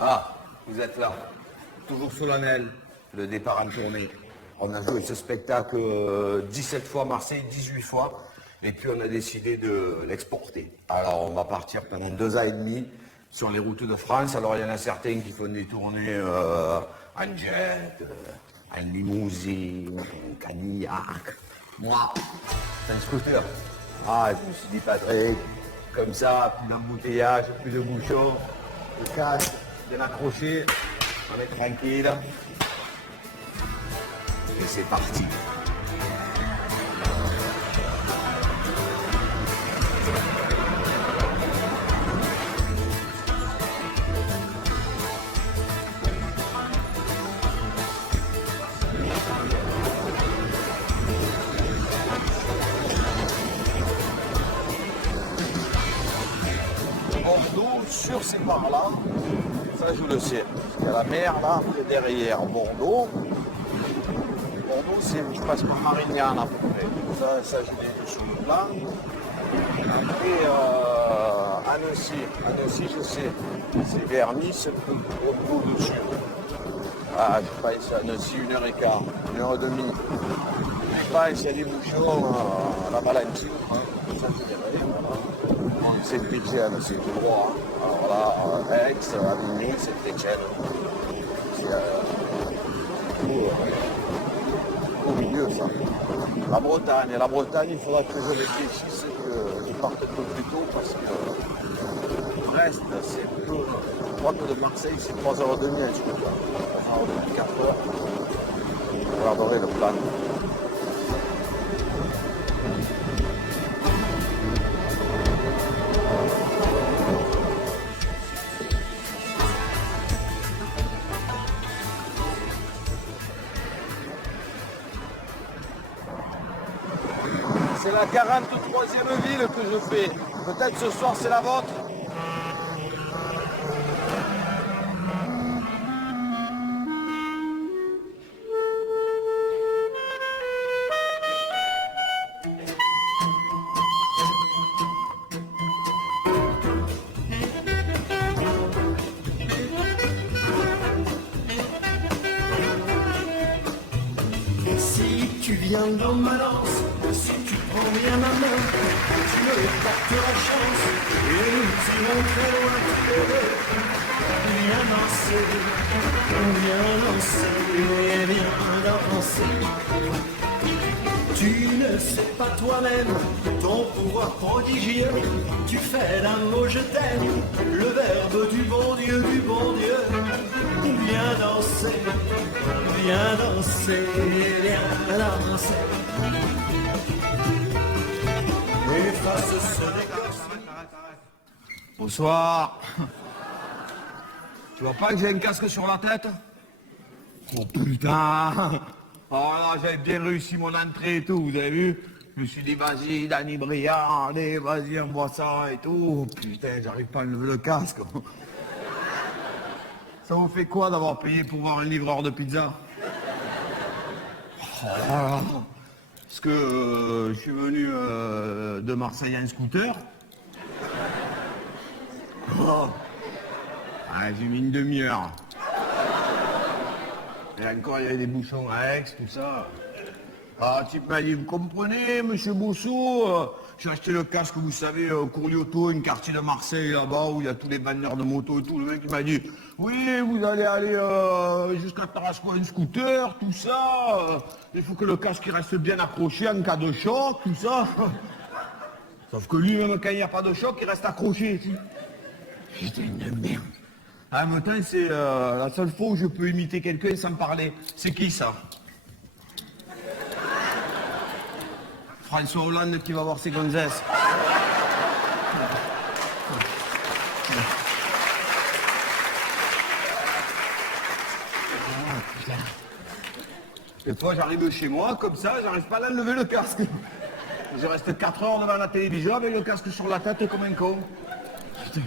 Ah, vous êtes là. Toujours solennel, le départ en tournée. On a joué ce spectacle 17 fois à Marseille, 18 fois, et puis on a décidé de l'exporter. Alors on va partir pendant 2 ans et demi sur les routes de France. Alors il y en a certains qui font des tournées en jet, en limousine, en canillac. Moi, c'est un scooter. Ah, je me suis dit, Patrick, comme ça, plus d'embouteillage, plus de bouchons, le casque, bien accroché, on est tranquille. Et c'est parti. Bordeaux, sur ces barres-là, ça je le sais. Il y a la mer là, qui est derrière Bordeaux. Bordeaux, c'est, je passe par Marignane à peu près. Ça je l'ai sur le plan. Après, Annecy, je sais. C'est vers Nice, un peu au-dessus. Ah, je passe à Annecy 1h15, 1h30. Je passe, il y a des bouchons à la Valentine. Ça, je dirais, voilà. C'est Chrétienne, c'est tout droit. Alors là, Aix, Avignon, c'est Chrétienne. C'est au milieu, ça. La Bretagne, il faudra que je réfléchisse que je parte un peu plus tôt parce que Brest, c'est un peu. Je crois que de Marseille, c'est 3h30, je crois. 3h30, 4h. Je regarderai le plan. C'est la 43e ville que je fais. Peut-être ce soir c'est la vôtre. Si tu viens dans ma danse, si tu prends bien ma main, tu me portes la chance et nous irons très loin tous les deux. Viens danser, viens danser. Tu ne sais pas toi-même ton pouvoir prodigieux. Tu fais d'un mot je t'aime, le verbe du bon Dieu, du bon Dieu. Viens danser, viens danser, viens danser. Efface ce décor. Bonsoir. Tu vois pas que j'ai un casque sur la tête? Oh putain. Oh là, j'avais bien réussi mon entrée et tout, vous avez vu? Je me suis dit, vas-y, Danny Briand, allez, vas-y, envoie ça et tout. Oh, putain, j'arrive pas à enlever le casque. Ça vous fait quoi d'avoir payé pour voir un livreur de pizza? Oh là là. Parce que je suis venu de Marseille en scooter. Oh. Ah, j'ai mis une demi-heure. Et encore, il y avait des bouchons à Aix, tout ça. Ah, tu m'as dit, vous comprenez, monsieur Bousseau, j'ai acheté le casque, vous savez, au Courlioto, une quartier de Marseille, là-bas, où il y a tous les banners de moto et tout. Le mec, il m'a dit, oui, vous allez aller jusqu'à Tarascon en scooter, tout ça. Il faut que le casque il reste bien accroché en cas de choc, tout ça. Sauf que lui, même quand il n'y a pas de choc, il reste accroché. Putain de merde. En même temps, c'est la seule fois où je peux imiter quelqu'un sans parler. C'est qui ça? François Hollande qui va voir ses gonzesses. Des fois, j'arrive chez moi, comme ça, j'arrive pas à enlever le casque. Je reste 4 heures devant la télévision avec le casque sur la tête comme un con. Putain.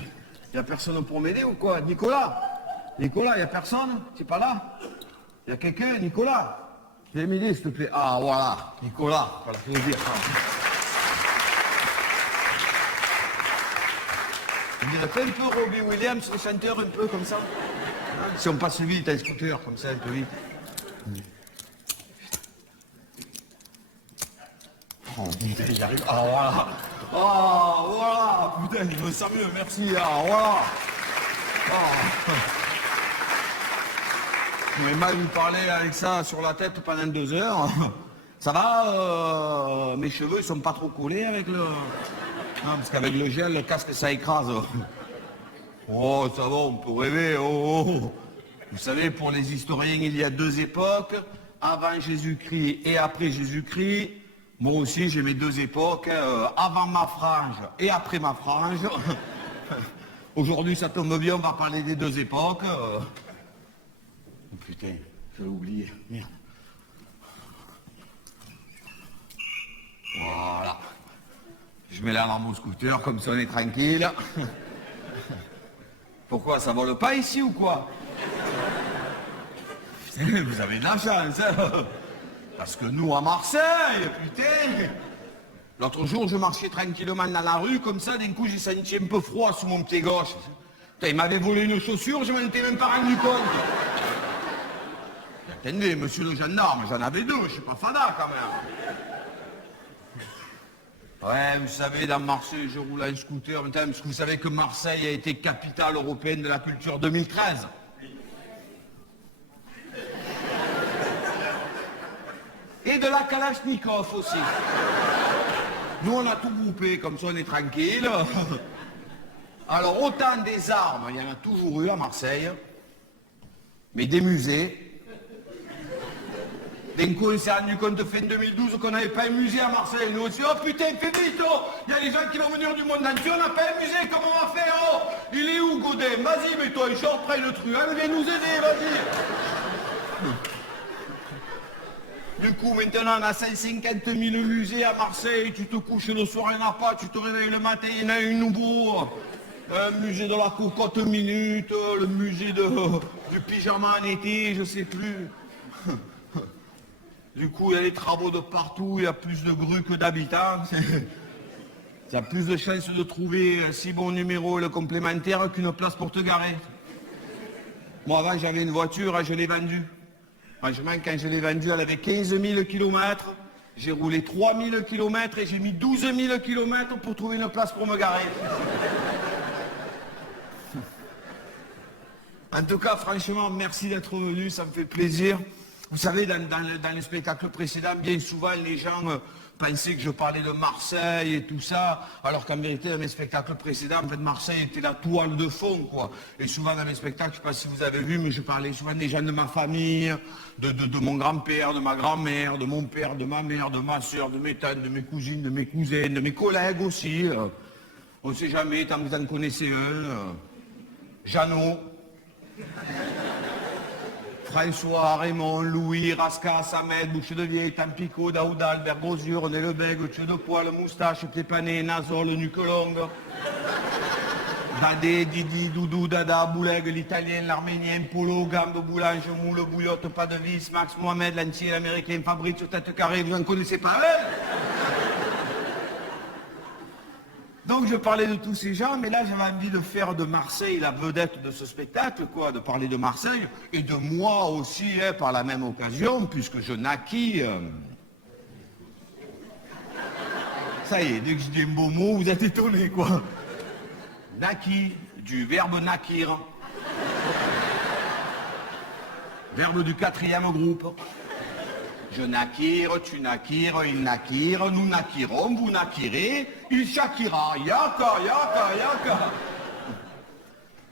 Il n'y a personne pour m'aider ou quoi? Nicolas, il n'y a personne? C'est pas là? Il y a quelqu'un, Nicolas? Viens m'aider, s'il te plaît. Ah, voilà, Nicolas, voilà, faut le dire. On dirait pas un peu Robbie Williams, le chanteur, un peu comme ça? Si on passe vite, un scooter, comme ça, un peu vite. Oh putain, j'y arrive. Ah voilà. Ah voilà. Putain, je me sens mieux, merci. Ah voilà. Ah. Je m'avais mal vous parler avec ça sur la tête pendant 2 heures. Ça va, mes cheveux ils sont pas trop collés avec le... Non, parce qu'avec le gel, le casque ça écrase. Oh, ça va, on peut rêver. Oh, oh. Vous savez, pour les historiens, il y a 2 époques, avant Jésus-Christ et après Jésus-Christ. Moi aussi, j'ai mes 2 époques, avant ma frange et après ma frange. Aujourd'hui, ça tombe bien, on va parler des 2 époques. Oh, putain, j'avais oublié, merde. Voilà. Je mets la lampe au scooter, comme ça on est tranquille. Pourquoi, ça vole pas ici ou quoi? Putain, vous avez de la chance, hein? Parce que nous, à Marseille, putain. L'autre jour, je marchais tranquillement dans la rue, comme ça, d'un coup, j'ai senti un peu froid sous mon pied gauche. Putain, il m'avait volé une chaussure, je m'en étais même pas rendu compte. Attendez, monsieur le gendarme, j'en avais 2, je suis pas fada quand même. Ouais, vous savez, dans Marseille, je roule un scooter, maintenant, parce que vous savez que Marseille a été capitale européenne de la culture 2013. Et de la Kalachnikov aussi. Nous, on a tout groupé, comme ça, on est tranquille. Alors, autant des armes, il y en a toujours eu à Marseille, mais des musées. D'un coup, on s'est rendu compte fin 2012 qu'on n'avait pas un musée à Marseille. Nous aussi, oh putain, fais vite, oh. Il y a des gens qui vont venir du monde entier, on n'a pas un musée, comment on va faire, oh. Il est où, Godin? Vas-y, mets-toi, je prends le truc, hein, viens nous aider, vas-y. Du coup, maintenant, on a 150 000 musées à Marseille. Tu te couches le soir, il n'y en a pas. Tu te réveilles le matin, il y en a un nouveau. Un musée de la cocotte minute, le musée du pyjama en été, je sais plus. Du coup, il y a des travaux de partout, il y a plus de grues que d'habitants. Il y a plus de chances de trouver un si bon numéro le complémentaire qu'une place pour te garer. Moi, avant, j'avais une voiture, je l'ai vendue. Franchement, quand je l'ai vendue, elle avait 15 000 km. J'ai roulé 3 000 km et j'ai mis 12 000 km pour trouver une place pour me garer. En tout cas, franchement, merci d'être venu, ça me fait plaisir. Vous savez, dans les spectacles précédents, bien souvent, les gens pensaient que je parlais de Marseille et tout ça, alors qu'en vérité, dans mes spectacles précédents, en fait, Marseille était la toile de fond, quoi. Et souvent, dans mes spectacles, je ne sais pas si vous avez vu, mais je parlais souvent des gens de ma famille, de mon grand-père, de ma grand-mère, de mon père, de ma mère, de ma soeur, de mes tantes, de mes cousines, de mes cousins, de mes collègues aussi. On ne sait jamais, tant que vous en connaissez un. Jeannot. François, Raymond, Louis, Rasca, Samed, Bouche de Vieille, Tampico, Daouda, Albert Gosier, René Lebeg, Tchou de Poil, Moustache, Plépané, Nazol, Nuque Longue, Badé, Didi, Doudou, Dada, Bouleg, l'Italien, l'Arménien, Polo, Gambe, Boulange, Moule, Bouillotte, Pas de Vis, Max, Mohamed, l'Antier, l'Américain, Fabrice, Tête Carrée, vous en connaissez pas, hein? Donc je parlais de tous ces gens, mais là j'avais envie de faire de Marseille la vedette de ce spectacle, quoi, de parler de Marseille, et de moi aussi, hein, par la même occasion, puisque je naquis... Ça y est, dès que je dis un beau mot, vous êtes étonnés, quoi. Naquis, du verbe naquir. Verbe du 4e groupe. Je naquire, tu naquires, il naquire, nous naquirons, vous naquirez, il shakira, yaka, yaka, yaka.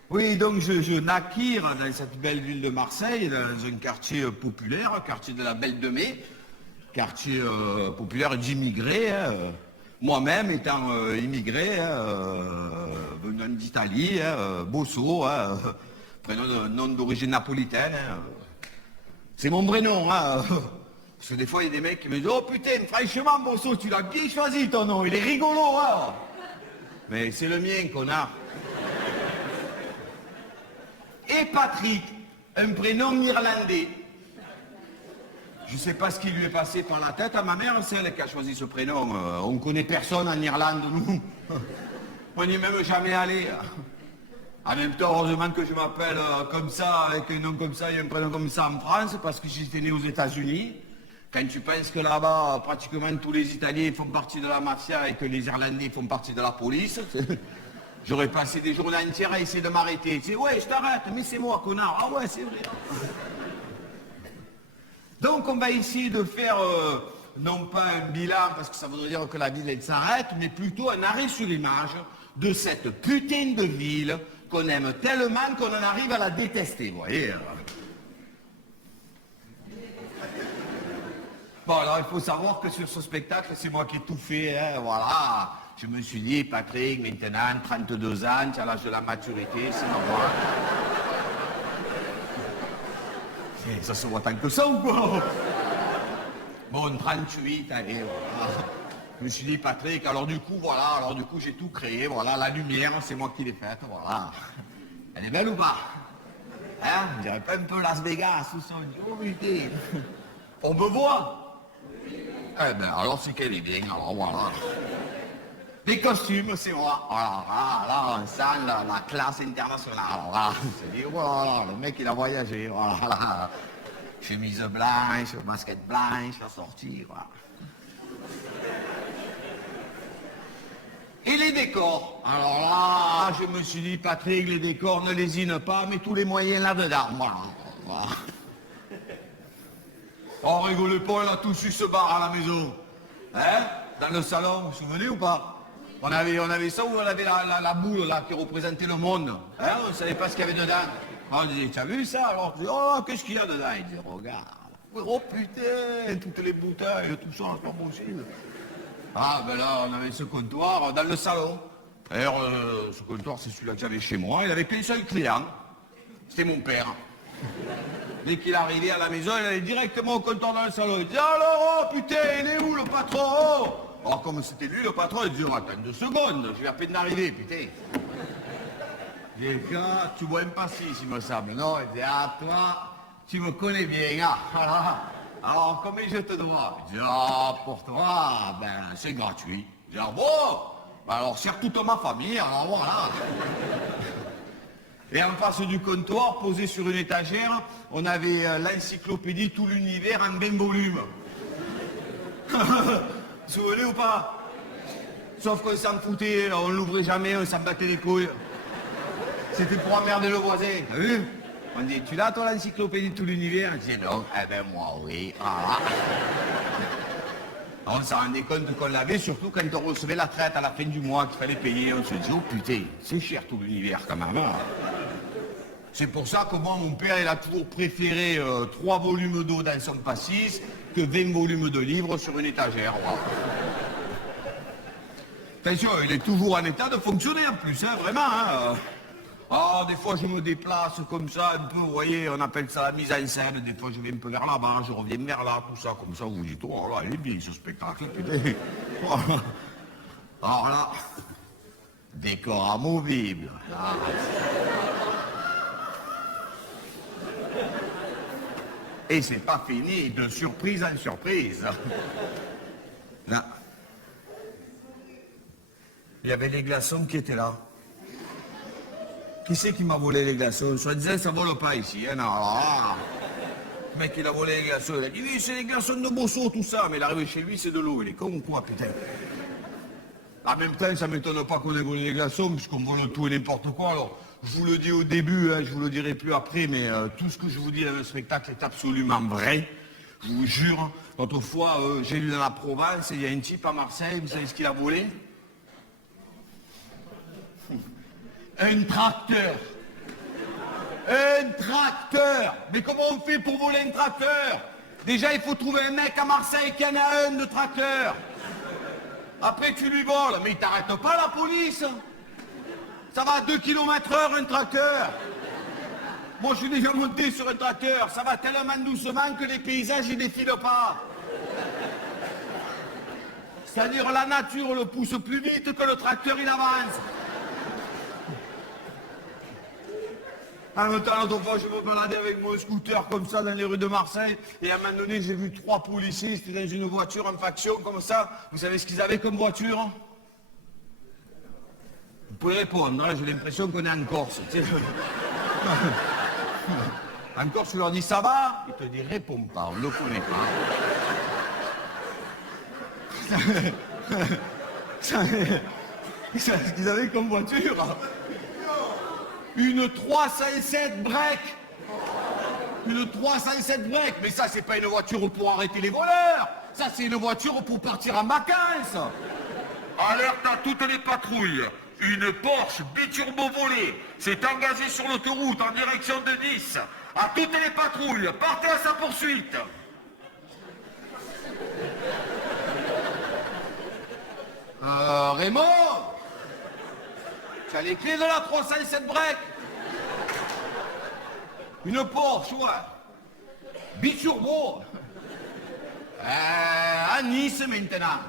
Oui, donc je naquire dans cette belle ville de Marseille, dans un quartier populaire, quartier de la Belle de Mai, quartier populaire d'immigrés, hein, moi-même étant immigré, venant d'Italie, Bosso, prénom nom d'origine napolitaine. C'est mon vrai nom, hein. Parce que des fois, il y a des mecs qui me disent « Oh putain, franchement, Bosso, tu l'as bien choisi ton nom, il est rigolo, hein !» Mais c'est le mien, connard. Et Patrick, un prénom irlandais. Je ne sais pas ce qui lui est passé par la tête à ma mère, c'est elle qui a choisi ce prénom. On ne connaît personne en Irlande, nous. On n'y est même jamais allé. En même temps, heureusement que je m'appelle comme ça, avec un nom comme ça et un prénom comme ça en France, parce que j'étais né aux États-Unis. Quand tu penses que là-bas, pratiquement tous les Italiens font partie de la mafia et que les Irlandais font partie de la police, j'aurais passé des journées entières à essayer de m'arrêter. Tu sais, ouais, je t'arrête, mais c'est moi, connard. Ah ouais, c'est vrai. Donc on va essayer de faire, non pas un bilan, parce que ça voudrait dire que la ville, elle s'arrête, mais plutôt un arrêt sur l'image de cette putain de ville qu'on aime tellement qu'on en arrive à la détester, vous voyez. Bon, alors il faut savoir que sur ce spectacle, c'est moi qui ai tout fait, hein, voilà. Je me suis dit, Patrick, maintenant, 32 ans, tu as l'âge de la maturité, c'est normal. Et ça se voit tant que ça ou quoi? Bon, 38, allez, voilà. Je me suis dit, Patrick, alors du coup, j'ai tout créé, voilà, la lumière, c'est moi qui l'ai faite, voilà. Elle est belle ou pas? Hein? On dirait pas un peu Las Vegas, tout ça, oh putain. On me voit? Eh ben, alors c'est qu'elle est bien, alors voilà. Les costumes, c'est moi, voilà, là, on sent la classe internationale, voilà. C'est dit, voilà, le mec, il a voyagé, voilà. Chemise blanche, basket blanche, la sortie, voilà. Et les décors. Alors là, je me suis dit, Patrick, les décors, ne lésine pas, mets tous les moyens là-dedans. Voilà. Oh, rigolez pas, on a tous eu ce bar à la maison. Hein? Dans le salon, vous vous souvenez ou pas? On avait ça où on avait la boule là qui représentait le monde. Hein? On ne savait pas ce qu'il y avait dedans. On disait, tu as vu ça? Alors je dis, oh, qu'est-ce qu'il y a dedans? Il dit, regarde. Oh putain, toutes les bouteilles, tout ça, c'est pas possible. Ah ben là, on avait ce comptoir dans le salon. D'ailleurs, ce comptoir, c'est celui-là que j'avais chez moi. Il avait qu'un seul client. C'était mon père. Dès qu'il arrivait à la maison, il allait directement au comptoir dans le salon. Il disait, alors, oh putain, il est où le patron? Oh. Alors comme c'était lui le patron, il disait, oh, attends 2 secondes, je vais à peine d'arriver, putain. Il dit, ah, tu bois un pastis, il me semble. Non, il dit, ah, toi, tu me connais bien, ah, voilà. Alors, combien je te dois? Il dit, ah, pour toi, ben, c'est gratuit. Il dit, ah bon? Ben, alors, sers toute ma famille, alors voilà. Et en face du comptoir, posé sur une étagère, on avait l'encyclopédie Tout l'univers en 20 volumes. Vous vous souvenez ou pas? Sauf qu'on s'en foutait, on l'ouvrait jamais, on s'en battait les couilles. C'était pour emmerder le voisin, t'as vu? On dit, tu l'as toi l'encyclopédie de tout l'univers? Je dis non, eh ben moi oui, voilà. On s'en rendait compte qu'on l'avait, surtout quand on recevait la traite à la fin du mois qu'il fallait payer. On se dit, oh putain, c'est cher tout l'univers quand même. Hein. C'est pour ça que moi, mon père, il a toujours préféré 3 volumes d'eau dans son pastis que 20 volumes de livres sur une étagère. Voilà. Attention, il est toujours en état de fonctionner en plus, hein, vraiment. Hein. Ah, des fois je me déplace comme ça un peu, vous voyez, on appelle ça la mise en scène. Des fois je vais un peu vers là-bas, je reviens vers là, tout ça, comme ça vous vous dites, oh là, il est bien ce spectacle, putain. Voilà. Alors là, décor amovible. Ah. Et c'est pas fini, de surprise en surprise. Là. Il y avait les glaçons qui étaient là. Qui c'est qui m'a volé les glaçons? Soit disant, ça vole pas ici, hein, non. Ah. Le mec, il a volé les glaçons. Il a dit, oui, c'est les glaçons de Bosso, tout ça. Mais il est arrivé chez lui, c'est de l'eau. Il est con ou quoi, putain? En même temps, ça m'étonne pas qu'on ait volé les glaçons, puisqu'on vole tout et n'importe quoi. Alors, je vous le dis au début, hein, je vous le dirai plus après, mais tout ce que je vous dis dans le spectacle est absolument vrai. Je vous jure. Autrefois, j'ai lu dans la Provence, il y a un type à Marseille, vous savez ce qu'il a volé? Un tracteur. Un tracteur. Mais comment on fait pour voler un tracteur? Déjà, il faut trouver un mec à Marseille qui en a un de tracteur. Après, tu lui voles. Mais il t'arrête pas, la police. Ça va à 2 km/h, un tracteur. Moi, je suis déjà monté sur un tracteur. Ça va tellement doucement que les paysages, ils défilent pas. C'est-à-dire, la nature le pousse plus vite que le tracteur, il avance. En même temps, l'autre fois, je me baladais avec mon scooter comme ça dans les rues de Marseille. Et à un moment donné, j'ai vu 3 policiers, c'était dans une voiture en faction comme ça. Vous savez ce qu'ils avaient comme voiture? pouvez répondre, hein, j'ai l'impression qu'on est en Corse. Tu sais. En Corse, tu leur dis ça va, il te dit réponds pas, on ne le connaît pas. Qu'est-ce qu'ils avaient comme voiture? Une 307 break. Une 307 break. Mais ça, c'est pas une voiture pour arrêter les voleurs. Ça, c'est une voiture pour partir en vacances. Alerte à toutes les patrouilles. Une Porsche biturbo volée s'est engagée sur l'autoroute en direction de Nice. À toutes les patrouilles, partez à sa poursuite. Raymond, tu as les clés de la 307 break. Une Porsche, ouais. Biturbo. À Nice maintenant.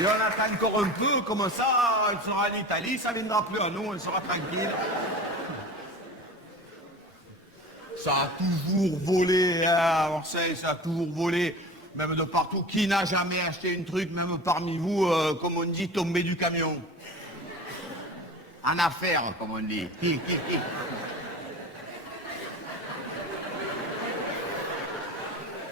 Et on attend encore un peu, comme ça, elle sera en Italie, ça viendra plus à nous, on sera tranquille. Ça a toujours volé, hein, à Marseille, ça a toujours volé, même de partout. Qui n'a jamais acheté un truc, même parmi vous, comme on dit, tombé du camion? En affaire, comme on dit.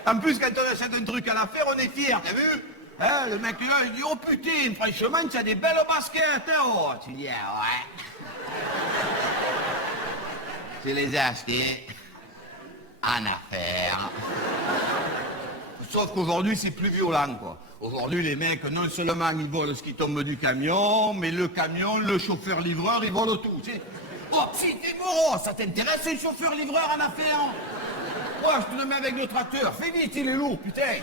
En plus, quand on achète un truc à l'affaire, on est fier, t'as vu? Hein, le mec là, il dit, oh putain, franchement, tu as des belles baskets, hein, oh. Tu dis, ah ouais. Je les ai achetées en affaires. Sauf qu'aujourd'hui, c'est plus violent, quoi. Aujourd'hui, les mecs, non seulement ils volent ce qui tombe du camion, mais le camion, le chauffeur-livreur, ils volent tout, tu sais. Oh, si, t'es mort, ça t'intéresse, le chauffeur-livreur en affaires? Oh, je te le mets avec le tracteur, fais vite, il est lourd, putain.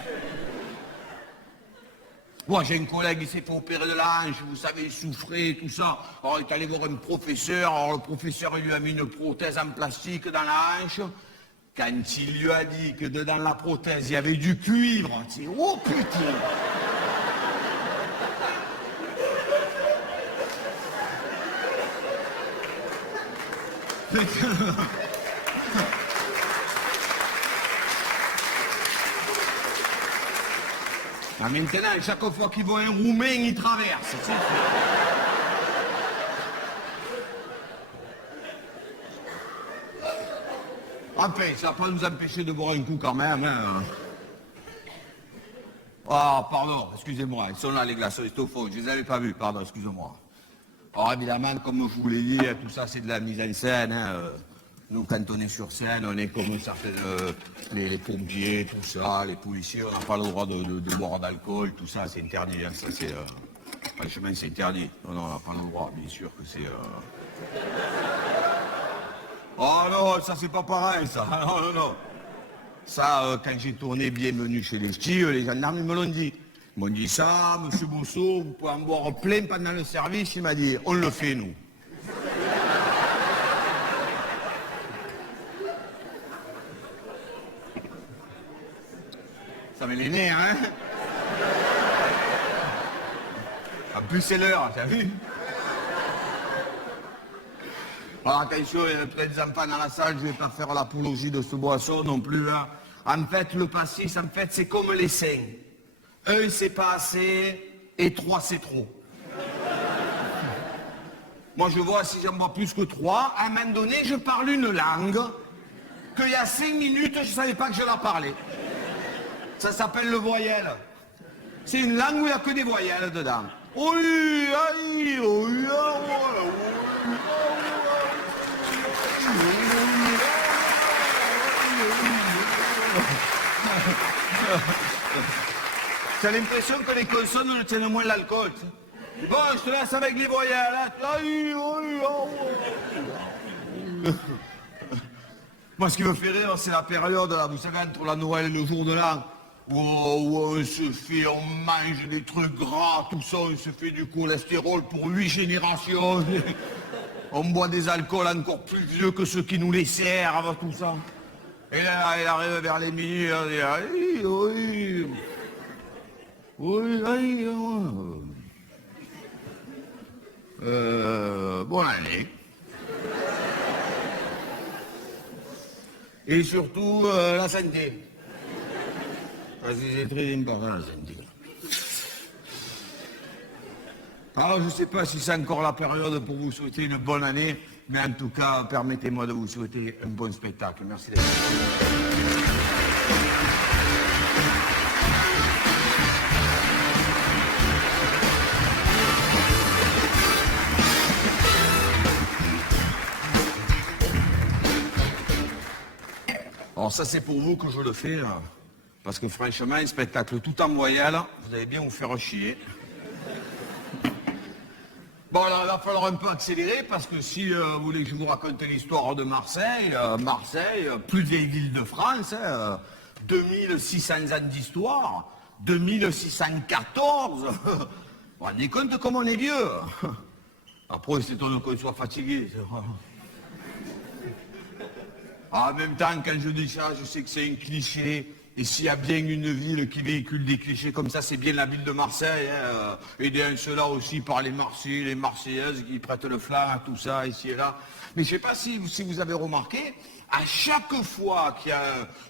Moi, j'ai un collègue, il s'est fait opérer de la hanche, vous savez, il souffrait, tout ça. Alors, il est allé voir un professeur, alors le professeur, il lui a mis une prothèse en plastique dans la hanche. Quand il lui a dit que dedans la prothèse, il y avait du cuivre, tu sais, oh putain! Ah, maintenant, chaque fois qu'il voit un Roumain, il traverse. Enfin, ça va pas nous empêcher de boire un coup quand même. Hein. Ah, pardon, excusez-moi, ils sont là les glaçons, ils sont au fond, je les avais pas vus, pardon, excusez-moi. Alors évidemment, comme je vous l'ai dit, tout ça c'est de la mise en scène. Hein. Nous, quand on est sur scène, on est comme certains, les pompiers, tout ça, les policiers, on n'a pas le droit de boire d'alcool, tout ça, c'est interdit. Hein, ça, c'est, franchement, c'est interdit. Non, on n'a pas le droit, bien sûr que c'est... Oh non, ça c'est pas pareil, ça. Non, non, non. Ça, quand j'ai tourné Bienvenue chez les Ch'tis, les gendarmes ils me l'ont dit. Ils m'ont dit ça, monsieur Bosso, vous pouvez en boire plein pendant le service. Il m'a dit, on le fait, nous. Ça met les nerfs, hein? En plus, c'est l'heure, t'as vu? Alors attention, il y a plein d'enfants dans la salle, je ne vais pas faire l'apologie de ce boisson non plus. Hein. En fait, le pastis, en fait, c'est comme les seins. 1, c'est pas assez, et 3, c'est trop. Moi, je vois, si j'en bois plus que 3, à un moment donné, je parle une langue qu'il y a 5 minutes, je ne savais pas que je la parlais. Ça s'appelle le voyelle. C'est une langue où il n'y a que des voyelles dedans. Oui, aïe, oui, J'ai l'impression que les consonnes ne tiennent moins l'alcool. Bon, je te laisse avec les voyelles. Moi, ce qui me fait rire, c'est la période, là, vous savez, entre la Noël et le jour de l'an, où on se fait, on mange des trucs gras, tout ça, on se fait du cholestérol pour 8 générations. On boit des alcools encore plus vieux que ceux qui nous les servent, tout ça. Et là, il arrive vers les minuit, on dit, oui, oui, oui, oui, bonne année. Et surtout, la santé. Parce que c'est très important, la santé. Alors, je ne sais pas si c'est encore la période pour vous souhaiter une bonne année, mais en tout cas, permettez-moi de vous souhaiter un bon spectacle. Merci d'être là. Alors ça, c'est pour vous que je le fais, là. Parce que franchement, un spectacle tout en voyelle, vous allez bien vous faire chier. Bon, alors il va falloir un peu accélérer, parce que si vous voulez que je vous raconte l'histoire de Marseille, Marseille, plus vieille ville de France, 2600 ans d'histoire, 2614, vous vous rendez compte comme on est vieux. Après, c'est étonnant qu'on soit fatigué. En même temps, quand je dis ça, je sais que c'est un cliché. Et s'il y a bien une ville qui véhicule des clichés comme ça, c'est bien la ville de Marseille. Hein, aidé à cela aussi par les Marseillais, les Marseillaises qui prêtent le flanc à tout ça, ici et là. Mais je ne sais pas si vous avez remarqué, à chaque fois qu'il y a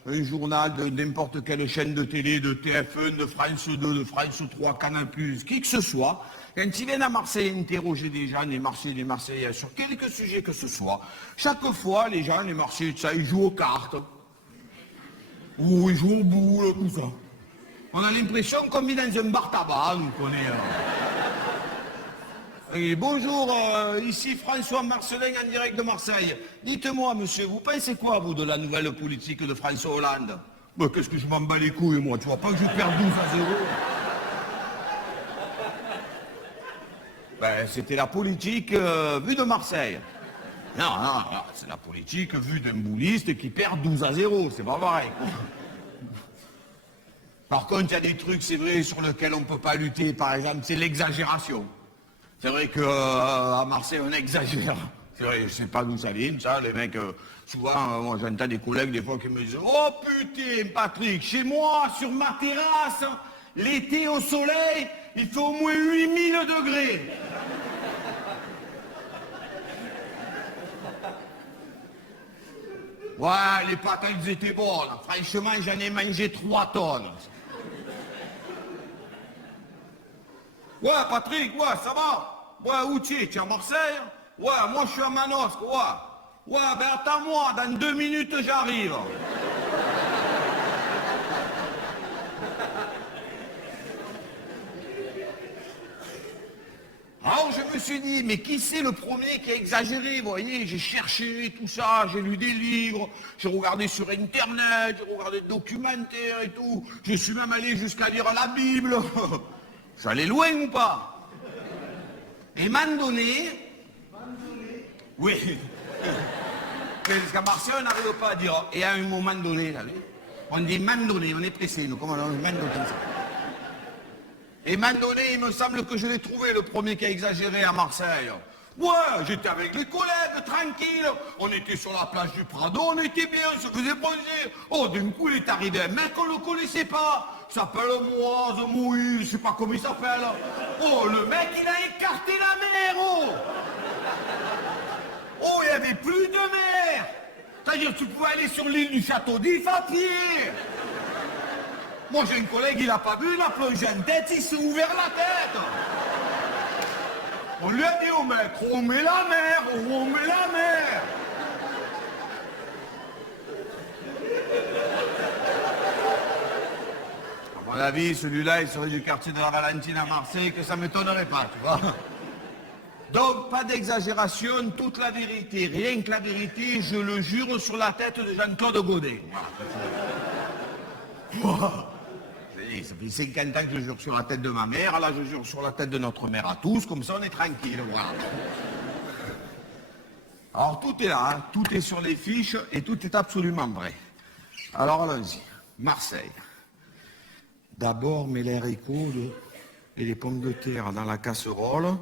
un journal de n'importe quelle chaîne de télé, de TF1, de France 2, de France 3, Canal+, qui que ce soit, quand ils viennent à Marseille interroger des gens, les Marseillais, les Marseillais, sur quelque sujet que ce soit, chaque fois, les gens, les Marseillais, ça, ils jouent aux cartes. Ou ils jouent aux boules, tout ça. On a l'impression qu'on vit dans un bar tabac, nous connaît. Et bonjour, ici François Marcelin en direct de Marseille. Dites-moi, monsieur, vous pensez quoi, vous, de la nouvelle politique de François Hollande? Ben, qu'est-ce que je m'en bats les couilles, moi? Tu vois pas que je perds 12-0? Ben, c'était la politique vue de Marseille. Non, c'est la politique vue d'un bouliste qui perd 12-0, c'est pas pareil. Par contre, il y a des trucs, c'est vrai, sur lesquels on ne peut pas lutter, par exemple, c'est l'exagération. C'est vrai qu'à Marseille, on exagère. C'est vrai, je sais pas d'où ça vient, ça, les mecs, souvent, moi j'entends des collègues des fois qui me disent « Oh putain, Patrick, chez moi, sur ma terrasse, l'été au soleil, il fait au moins 8000 degrés. » Ouais, les pâtes, elles étaient bonnes. Franchement, j'en ai mangé 3 tonnes. Ouais, Patrick, ouais, ça va? Ouais, où tu es? Tu es à Marseille? Ouais, moi, je suis à Manosque, ouais. Ouais, ben attends-moi, dans 2 minutes, j'arrive. Alors je me suis dit, mais qui c'est le premier qui a exagéré? Vous voyez, j'ai cherché tout ça, j'ai lu des livres, j'ai regardé sur Internet, j'ai regardé des documentaires et tout. Je suis même allé jusqu'à lire la Bible. Je suis allé loin ou pas? Et Mandonné... Oui. Parce qu'à Marseille, on n'arrive pas à dire. Et à un moment donné, là, on dit Mandonné, on est pressé, nous, comment on dit Mandonné ça? Et Mandonné, il me semble que je l'ai trouvé, le premier qui a exagéré à Marseille. Ouais, j'étais avec les collègues, tranquille. On était sur la plage du Prado, on était bien, on se faisait plaisir. Oh, d'un coup, il est arrivé un mec qu'on ne le connaissait pas. Il s'appelle Moise, Moïse, je sais pas comment il s'appelle. Oh, le mec, il a écarté la mer, oh. Oh, il n'y avait plus de mer. C'est-à-dire, tu pouvais aller sur l'île du Château d'If à pied. Moi, j'ai un collègue, il n'a pas vu, il a plongé en tête, il s'est ouvert la tête. On lui a dit au mec, on met la mer, on met la mer. À mon avis, celui-là, il serait du quartier de la Valentine à Marseille, que ça ne m'étonnerait pas, tu vois. Donc, pas d'exagération, toute la vérité, rien que la vérité, je le jure sur la tête de Jean-Claude Godet. Voilà. Ça fait 50 ans que je jure sur la tête de ma mère, là je jure sur la tête de notre mère à tous, comme ça on est tranquille, voilà. Alors tout est là, hein, tout est sur les fiches et tout est absolument vrai. Alors allons-y, Marseille. D'abord mets les haricots et les pommes de terre dans la casserole,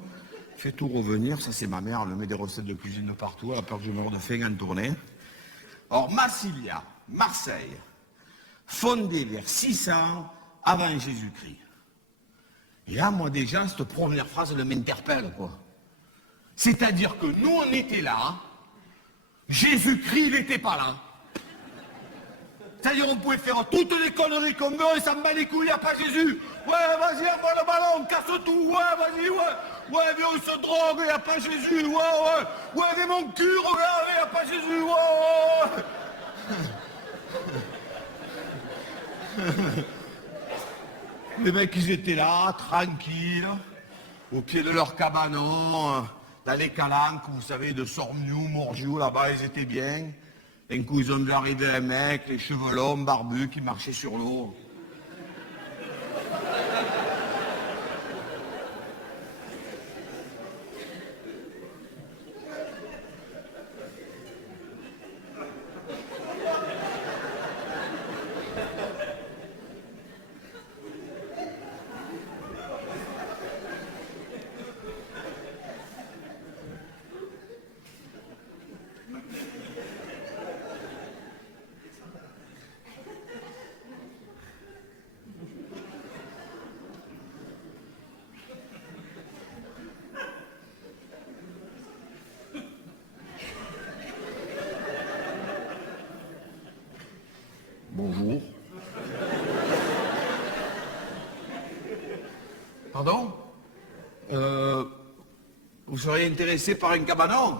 fais tout revenir, ça c'est ma mère, elle met des recettes de cuisine de partout, elle a peur que je meure de faim en tournée. Or Massilia, Marseille, fondée vers 600 avant Jésus-Christ. Et là, moi déjà, cette première phrase elle m'interpelle, quoi. C'est-à-dire que nous, on était là, Jésus-Christ, il n'était pas là. C'est-à-dire, on pouvait faire toutes les conneries qu'on veut, et ça me bat les couilles, y a pas Jésus. Ouais, vas-y, envoie le ballon, casse tout, ouais, vas-y, ouais. Ouais, viens, on se drogue, y a pas Jésus, ouais, ouais. Ouais, viens, mon cul, regarde, y a pas Jésus, ouais, ouais. Les mecs, ils étaient là, tranquilles, au pied de leur cabanon, dans les calanques, vous savez, de Sormiou, Morgiou, là-bas, ils étaient bien. D'un coup, ils ont vu arriver un mec, les cheveux longs, barbus, qui marchait sur l'eau. Bonjour. Pardon? Vous seriez intéressé par un cabanon?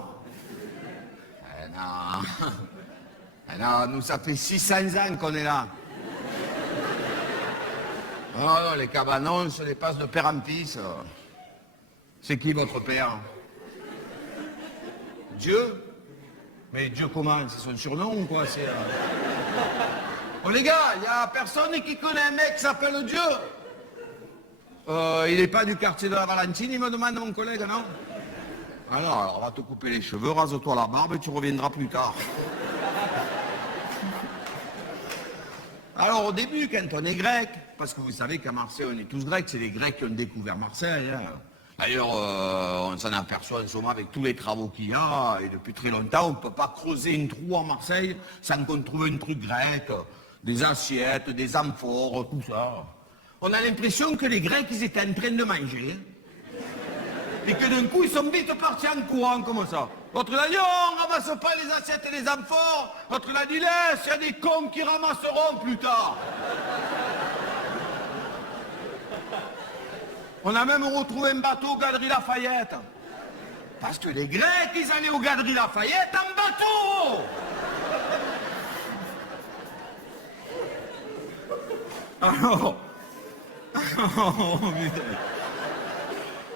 Non. Non, nous, ça fait 600 ans qu'on est là. Non, non, les cabanons se les passent de père en fils. C'est qui votre père? Dieu? Mais Dieu comment? C'est son surnom ou quoi? C'est... Oh les gars, il n'y a personne qui connaît un mec qui s'appelle Dieu. Il n'est pas du quartier de la Valentine, il me demande mon collègue, non? Alors, on va te couper les cheveux, rase-toi la barbe et tu reviendras plus tard. Alors au début, quand on est grec, parce que vous savez qu'à Marseille on est tous grecs, c'est les Grecs qui ont découvert Marseille. Hein. D'ailleurs, on s'en aperçoit en ce moment avec tous les travaux qu'il y a, et depuis très longtemps, on ne peut pas creuser une trou à Marseille sans qu'on trouve un truc grec, des assiettes, des amphores, tout ça. On a l'impression que les Grecs, ils étaient en train de manger, et que d'un coup, ils sont vite partis en courant, comme ça. L'autre l'a dit, oh, on ramasse pas les assiettes et les amphores. L'autre l'a dit, laisse, il y a des cons qui ramasseront plus tard. On a même retrouvé un bateau aux Galeries Lafayette. Parce que les Grecs, ils allaient aux Galeries Lafayette en bateau.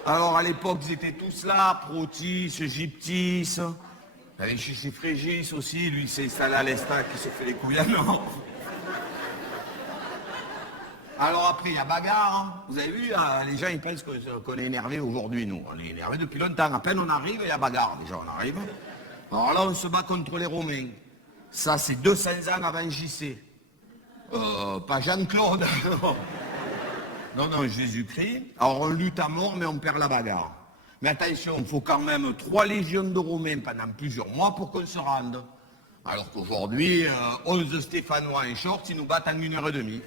Alors, à l'époque, ils étaient tous là, Protis, Gyptis. Il y avait Chichi Frégis aussi, lui, c'est installé à l'Estac qui s'est fait les couilles. Non. Alors après, il y a bagarre. Hein. Vous avez vu, les gens, ils pensent qu'on est énervé aujourd'hui, nous. On est énervé depuis longtemps. À peine on arrive, il y a bagarre. Déjà, on arrive. Alors là, on se bat contre les Romains. Ça, c'est 200 ans avant JC. Pas Jean-Claude. Non, non, Jésus-Christ. Alors, on lutte à mort, mais on perd la bagarre. Mais attention, il faut quand même 3 légions de Romains pendant plusieurs mois pour qu'on se rende. Alors qu'aujourd'hui, 11 Stéphanois en short, ils nous battent en 1h30.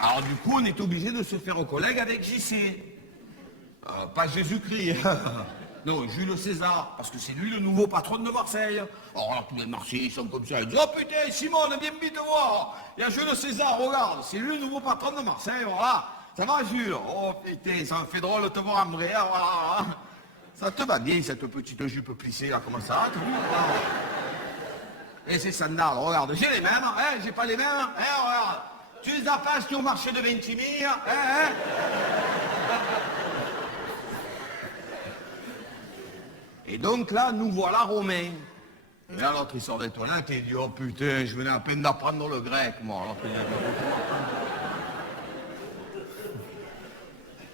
Alors du coup, on est obligé de se faire collègue avec JC. Pas Jésus-Christ. Non, Jules César, parce que c'est lui le nouveau patron de Marseille. Alors là, tous les Marseillais, ils sont comme ça. Ils disent, oh putain, Simon, viens vite voir. Il y a Jules César, regarde, c'est lui le nouveau patron de Marseille, voilà. Ça va, Jules? Oh putain, ça me fait drôle de te voir en vrai, voilà. Ça te va bien, cette petite jupe plissée, là, comment ça? Et ces sandales, regarde, j'ai les mêmes, hein, j'ai pas les mêmes, hein, regarde. Tu les as pas achetés au marché de Ventimille, hein? Et donc là, nous voilà Romains. Et là, l'autre, il sort des toilettes et il dit, oh putain, je venais à peine d'apprendre le grec, moi.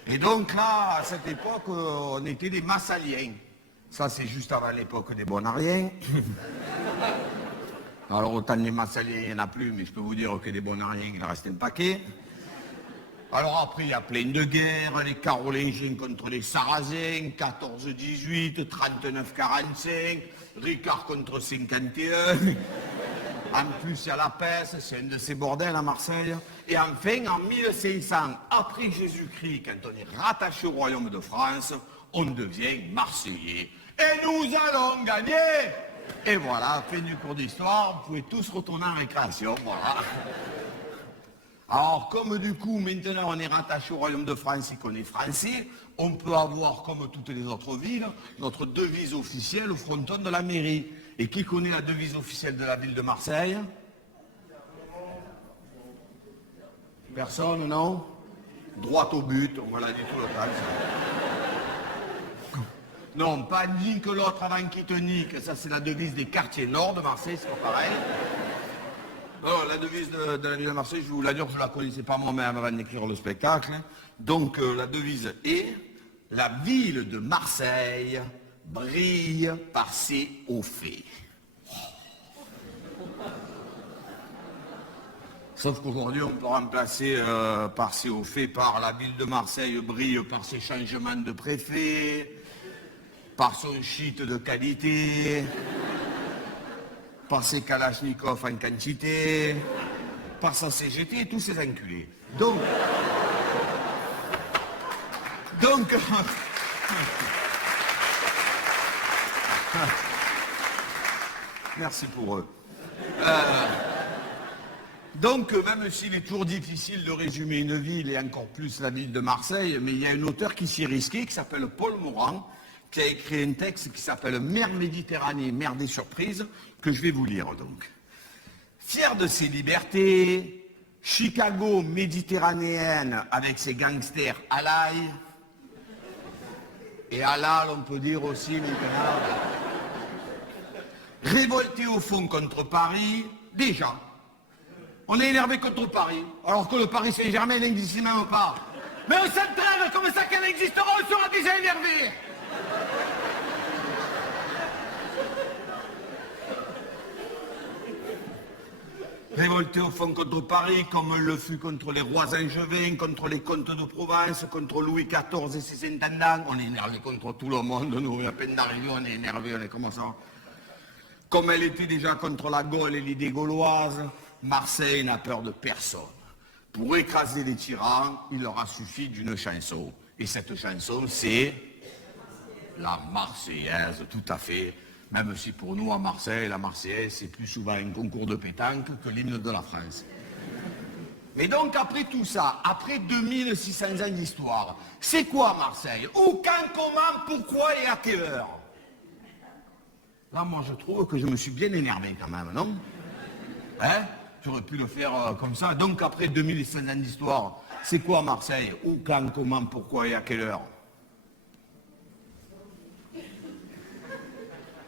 Et donc là, à cette époque, on était des Massaliens. Ça, c'est juste avant l'époque des Bonariens. Alors, autant les Massaliens, il n'y en a plus, mais je peux vous dire que des Bonariens, il en reste un paquet. Alors après, il y a plein de guerres, les Carolingiens contre les Sarrasins, 14-18, 39-45, Ricard contre 51. En plus, il y a la peste, c'est un de ces bordels à Marseille. Et enfin, en 1500, après Jésus-Christ, quand on est rattaché au royaume de France, on devient Marseillais. Et nous allons gagner. Et voilà, fin du cours d'histoire, vous pouvez tous retourner en récréation, voilà. Alors, comme du coup, maintenant, on est rattaché au royaume de France et qu'on est français, on peut avoir, comme toutes les autres villes, notre devise officielle au fronton de la mairie. Et qui connaît la devise officielle de la ville de Marseille? Personne, non? Droit au but, on l'a dit tout le temps. Non, pas ni que l'autre avant qu'il te nique, ça c'est la devise des quartiers nord de Marseille, c'est pas pareil. Non, la devise de la ville de Marseille, je vous la dis, je ne la connaissais pas moi-même avant d'écrire le spectacle. Donc la devise est « La ville de Marseille brille par ses hauts faits ». Sauf qu'aujourd'hui, on peut remplacer par ses hauts faits par la ville de Marseille brille par ses changements de préfet, par son shit de qualité, par ses kalachnikovs en quantité, par sa CGT et tous ses enculés. Donc, merci pour eux. Donc, même s'il est toujours difficile de résumer une ville, et encore plus la ville de Marseille, mais il y a un auteur qui s'y est risqué, qui s'appelle Paul Morand, qui a écrit un texte qui s'appelle « Mer Méditerranée, mer des surprises », que je vais vous lire donc. Fier de ses libertés, Chicago méditerranéenne avec ses gangsters à l'ail, et à l'al, on peut dire aussi les canards. Révolté au fond contre Paris, déjà. On est énervé contre Paris, alors que le Paris Saint-Germain n'existe même pas. Mais on s'entraîne comme ça qu'elle existera, on sera déjà énervé. Révolté au fond contre Paris, comme on le fut contre les rois angevins, contre les comtes de Provence, contre Louis XIV et ses intendants. On est énervé contre tout le monde, nous, à peine d'arriver, on est énervé, on est comme ça. Comme elle était déjà contre la Gaule et l'idée gauloise, Marseille n'a peur de personne. Pour écraser les tyrans, il leur a suffi d'une chanson. Et cette chanson, c'est la Marseillaise, tout à fait. Même si pour nous, à Marseille, la Marseillaise, c'est plus souvent un concours de pétanque que l'hymne de la France. Mais donc, après tout ça, après 2600 ans d'histoire, c'est quoi Marseille? Où, quand, comment, pourquoi et à quelle heure? Là, moi, je trouve que je me suis bien énervé quand même, non? Hein? J'aurais pu le faire comme ça. Donc, après 2600 ans d'histoire, c'est quoi Marseille? Où, quand, comment, pourquoi et à quelle heure?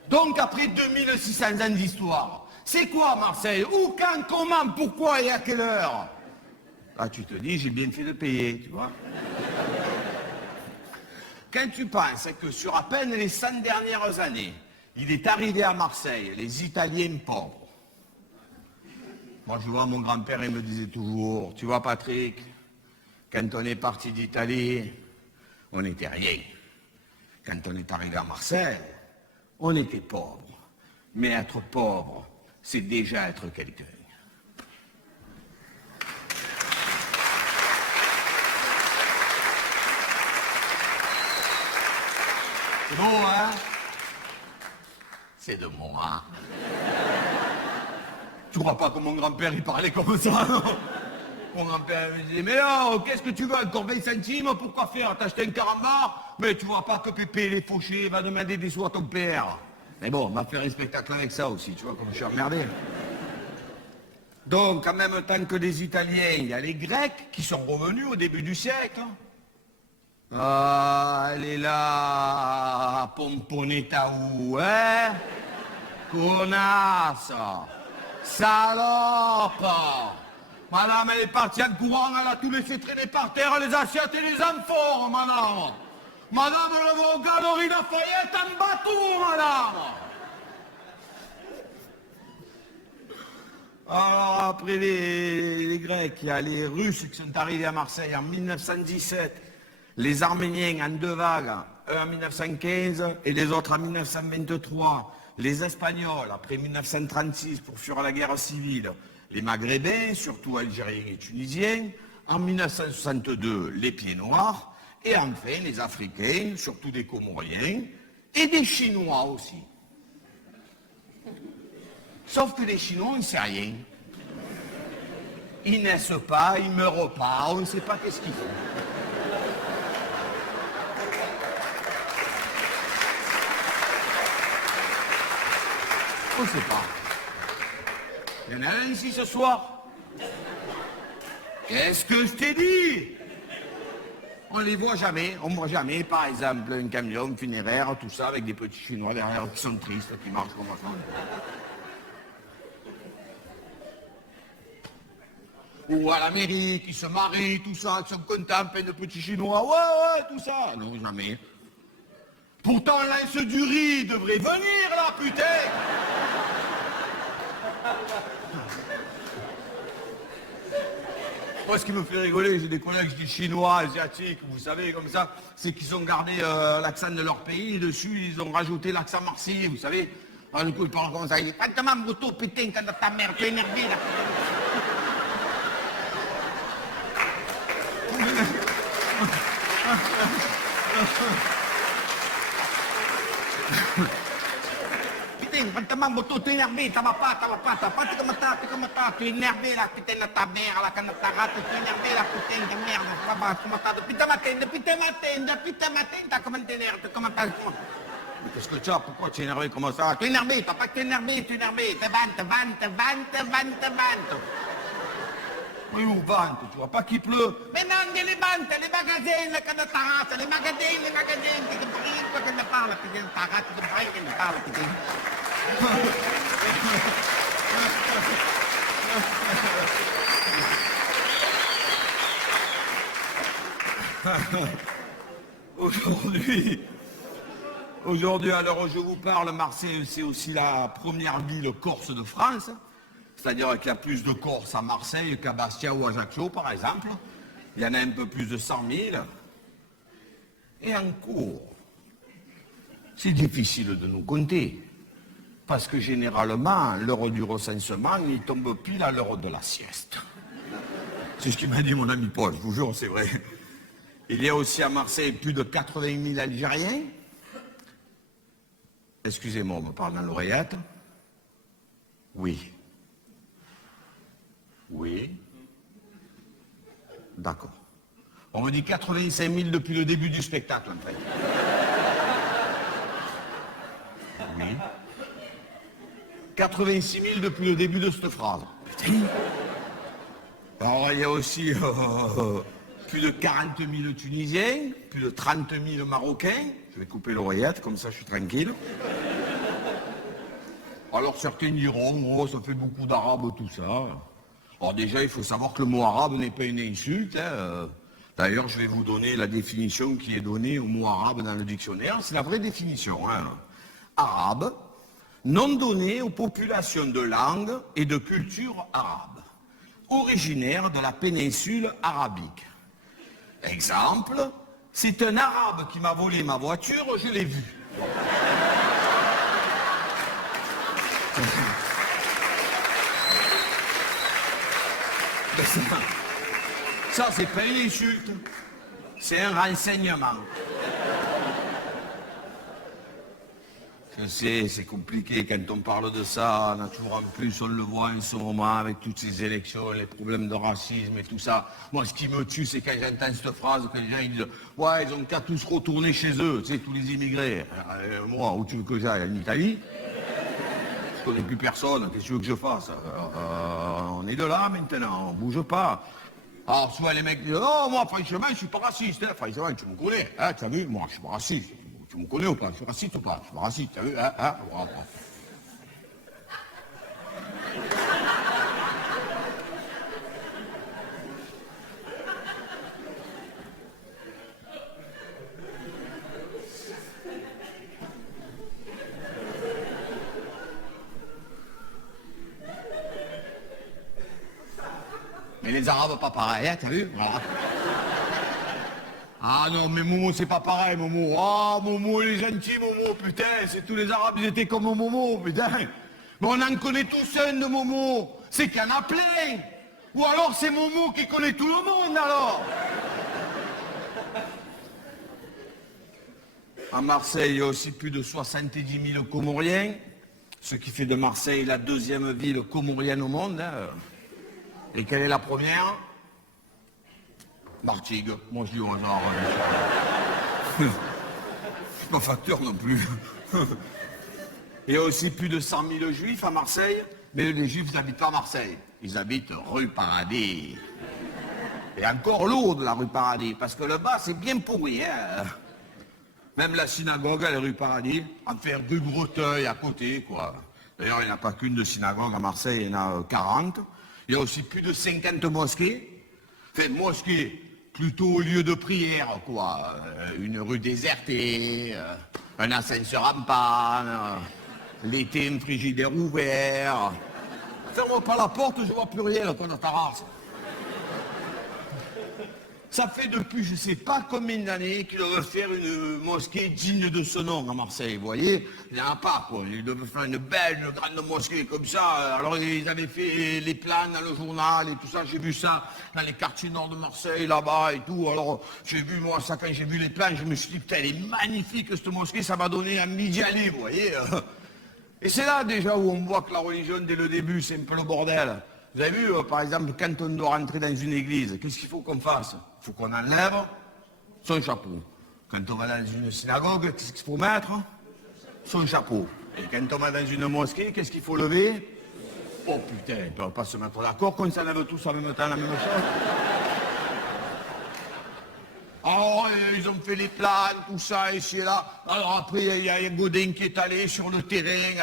Donc, après 2600 ans d'histoire, c'est quoi Marseille? Où, quand, comment, pourquoi et à quelle heure? Là, tu te dis, j'ai bien fait de payer, tu vois. Quand tu penses que sur à peine les 100 dernières années, il est arrivé à Marseille, les Italiens pauvres. Moi, je vois mon grand-père, il me disait toujours, tu vois Patrick, quand on est parti d'Italie, on n'était rien. Quand on est arrivé à Marseille, on était pauvre. Mais être pauvre, c'est déjà être quelqu'un. C'est beau, hein? C'est de moi. Tu crois pas que mon grand-père, il parlait comme ça, non? Mon grand-père me disait, mais là, qu'est-ce que tu veux, encore 20 centimes? Pourquoi faire? T'acheter un carambar? Mais tu vois pas que Pépé, les fauchés, va demander des sous à ton père. Mais bon, on m'a fait un spectacle avec ça aussi, tu vois, comme je suis emmerdé. Donc, en même temps que les Italiens, il y a les Grecs qui sont revenus au début du siècle. Ah, elle est là, Pomponetta où, hein? Connasse! Salope! Madame, elle est partie en courant, elle a tout laissé traîner par terre, les assiettes et les amphores, madame! Madame, elle va aux Galeries Lafayette en bateau, madame! Alors, après les Grecs, il y a les Russes qui sont arrivés à Marseille en 1917, les Arméniens en 2 vagues, un en 1915 et les autres en 1923. les Espagnols, après 1936, pour fuir la guerre civile, les Maghrébins, surtout Algériens et Tunisiens, en 1962, les Pieds Noirs, et enfin les Africains, surtout des Comoriens, et des Chinois aussi. Sauf que les Chinois, on ne sait rien. Ils naissent pas, ils meurent pas, on ne sait pas qu'est-ce qu'ils font. On ne sait pas. Il y en a un ici ce soir. Qu'est-ce que je t'ai dit? On les voit jamais, on ne voit jamais, par exemple, un camion funéraire, tout ça, avec des petits Chinois derrière qui sont tristes, qui marchent comme ça. Ou à l'Amérique, ils se marient, tout ça, ils sont contents, plein de petits Chinois, ouais, tout ça. Non, jamais. Pourtant, l'Ince du riz devrait venir, là, putain. Moi, ce qui me fait rigoler, j'ai des collègues, je dis chinois, asiatiques, vous savez, comme ça, c'est qu'ils ont gardé l'accent de leur pays, et dessus, ils ont rajouté l'accent marseillais, vous savez. Alors, du coup, ils parlent comme ça, ils disent, Pantement, moto, putain, quand ta mère, t'es énervé, là. Putain, Pantement, moto, t'es énervé, ça va pas, t'es comme ça, tu es énervé, là, putain, de ta mère, là, quand ta rate, tu es énervé, là, putain, de merde, ça va, depuis ta matin, t'as comment t'énerves, comment t'as... Qu'est-ce que tu as? Pourquoi tu es énervé comme ça? Tu es énervé, t'as pas que tu es énervé, tu es énervé. Vente. Oui, ou vente, tu vois pas qu'il pleut. Mais non, les ventes, les magasins, la canne terrasse, les magasins, tu te brilles, toi, qu'elle parle, tu ta rate, tu te brilles, qu'elle parle, putain. Aujourd'hui, à l'heure où je vous parle, Marseille, c'est aussi la première ville corse de France. C'est-à-dire qu'il y a plus de Corses à Marseille qu'à Bastia ou à Ajaccio, par exemple. Il y en a un peu plus de 100 000. Et en cours, c'est difficile de nous compter. Parce que généralement, l'heure du recensement, il tombe pile à l'heure de la sieste. C'est ce qu'il m'a dit mon ami Paul, je vous jure, c'est vrai. Il y a aussi à Marseille plus de 80 000 Algériens. Excusez-moi, on me parle dans l'oreillette. Oui. Oui. D'accord. On me dit 85 000 depuis le début du spectacle, en fait. Oui. 86 000 depuis le début de cette phrase. Putain. Alors, il y a aussi plus de 40 000 Tunisiens, plus de 30 000 Marocains. Je vais couper l'oreillette, comme ça je suis tranquille. Alors certains diront, oh, ça fait beaucoup d'arabes, tout ça. Alors déjà, il faut savoir que le mot arabe n'est pas une insulte. Hein. D'ailleurs, je vais vous donner la définition qui est donnée au mot arabe dans le dictionnaire. C'est la vraie définition. Hein. Arabe, nom donné aux populations de langue et de culture arabe, originaire de la péninsule arabique. Exemple, c'est un arabe qui m'a volé ma voiture, je l'ai vu. Ça, c'est pas une insulte, c'est un renseignement. Je sais, c'est compliqué quand on parle de ça, en plus on le voit en ce moment avec toutes ces élections, les problèmes de racisme et tout ça. Moi, ce qui me tue, c'est quand j'entends cette phrase, que les gens ils disent « Ouais, ils ont qu'à tous retourner chez eux, tu sais, tous les immigrés. Moi, où tu veux que j'aille? En Italie? Je connais plus personne, qu'est-ce que tu veux que je fasse? On est de là maintenant, on bouge pas. » Alors souvent les mecs disent « Oh, moi, franchement, je suis pas raciste. Hein. Franchement, tu me connais, hein, tu as vu? Moi, je suis pas raciste. Tu me connais ou pas? Je suis raciste ou pas? Je suis pas raciste, tu as vu? Hein? Voilà. Mais les Arabes, pas pareil, hein, t'as vu? Voilà. Ah non, mais Momo, c'est pas pareil, Momo. Oh, Momo, il est gentil, Momo, putain. C'est tous les Arabes, ils étaient comme Momo, putain. Mais on en connaît tous un de Momo. C'est qu'il y en a plein. Ou alors c'est Momo qui connaît tout le monde, alors. À Marseille, il y a aussi plus de 70 000 Comoriens, ce qui fait de Marseille la deuxième ville comorienne au monde. Hein. Et quelle est la première? Martigues. Moi, je dis au hasard. Je suis pas facteur non plus. Il y a aussi plus de 100 000 Juifs à Marseille, mais les Juifs n'habitent pas à Marseille. Ils habitent rue Paradis. Et encore lourde, la rue Paradis, parce que le bas, c'est bien pourri. Hein. Même la synagogue, elle est rue Paradis, enfin rue Breteuil à côté, quoi. D'ailleurs, il n'y en a pas qu'une de synagogue à Marseille, il y en a 40. Il y a aussi plus de 50 mosquées. Enfin, mosquées, plutôt lieu de prière, quoi. Une rue désertée, un ascenseur en panne, l'été, un frigidaire ouvert. Ferme pas la porte, je vois plus rien, toi, dans ta race. Ça fait depuis je sais pas combien d'années qu'ils doivent faire une mosquée digne de ce nom à Marseille, vous voyez. Il n'y en a pas, quoi. Ils doivent faire une belle, une grande mosquée comme ça. Alors ils avaient fait les plans dans le journal et tout ça. J'ai vu ça dans les quartiers nord de Marseille, là-bas et tout. Alors j'ai vu, moi, ça, quand j'ai vu les plans, je me suis dit, putain, elle est magnifique cette mosquée, ça m'a donné envie d'y aller, vous voyez. Et c'est là déjà où on voit que la religion, dès le début, c'est un peu le bordel. Vous avez vu, par exemple, quand on doit rentrer dans une église, qu'est-ce qu'il faut qu'on fasse? Il faut qu'on enlève son chapeau. Quand on va dans une synagogue, qu'est-ce qu'il faut mettre? Son chapeau. Et quand on va dans une mosquée, qu'est-ce qu'il faut lever? Oh putain, on ne peut pas se mettre d'accord qu'on s'enlève tous en même temps la même chose. Alors, ils ont fait les plans, tout ça, ici et là. Alors après, il y a Godin qui est allé sur le terrain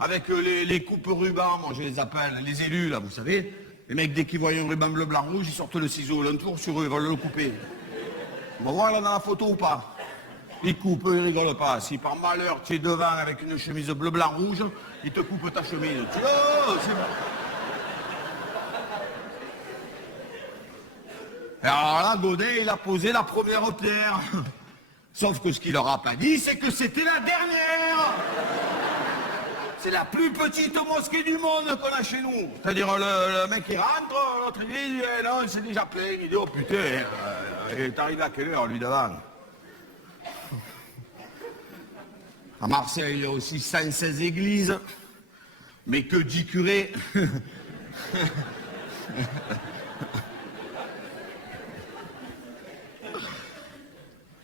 avec les coupes rubans, moi je les appelle, les élus, là, vous savez. Les mecs, dès qu'ils voient un ruban bleu, blanc, rouge, ils sortent le ciseau, l'entour sur eux, ils veulent le couper. On va voir là dans la photo ou pas. Ils coupent, ils rigolent pas. Si par malheur tu es devant avec une chemise bleu, blanc, rouge, ils te coupent ta chemise. Oh, c'est bon. Et alors là, Godin, il a posé la première pierre. Sauf que ce qu'il leur a pas dit, c'est que c'était la dernière. C'est la plus petite mosquée du monde qu'on a chez nous. C'est-à-dire, le mec, il rentre, l'autre, il dit, non, c'est déjà plein. Il dit, oh putain, il est arrivé à quelle heure, lui, devant? À Marseille, il y a aussi 116 églises. Mais que dit curé?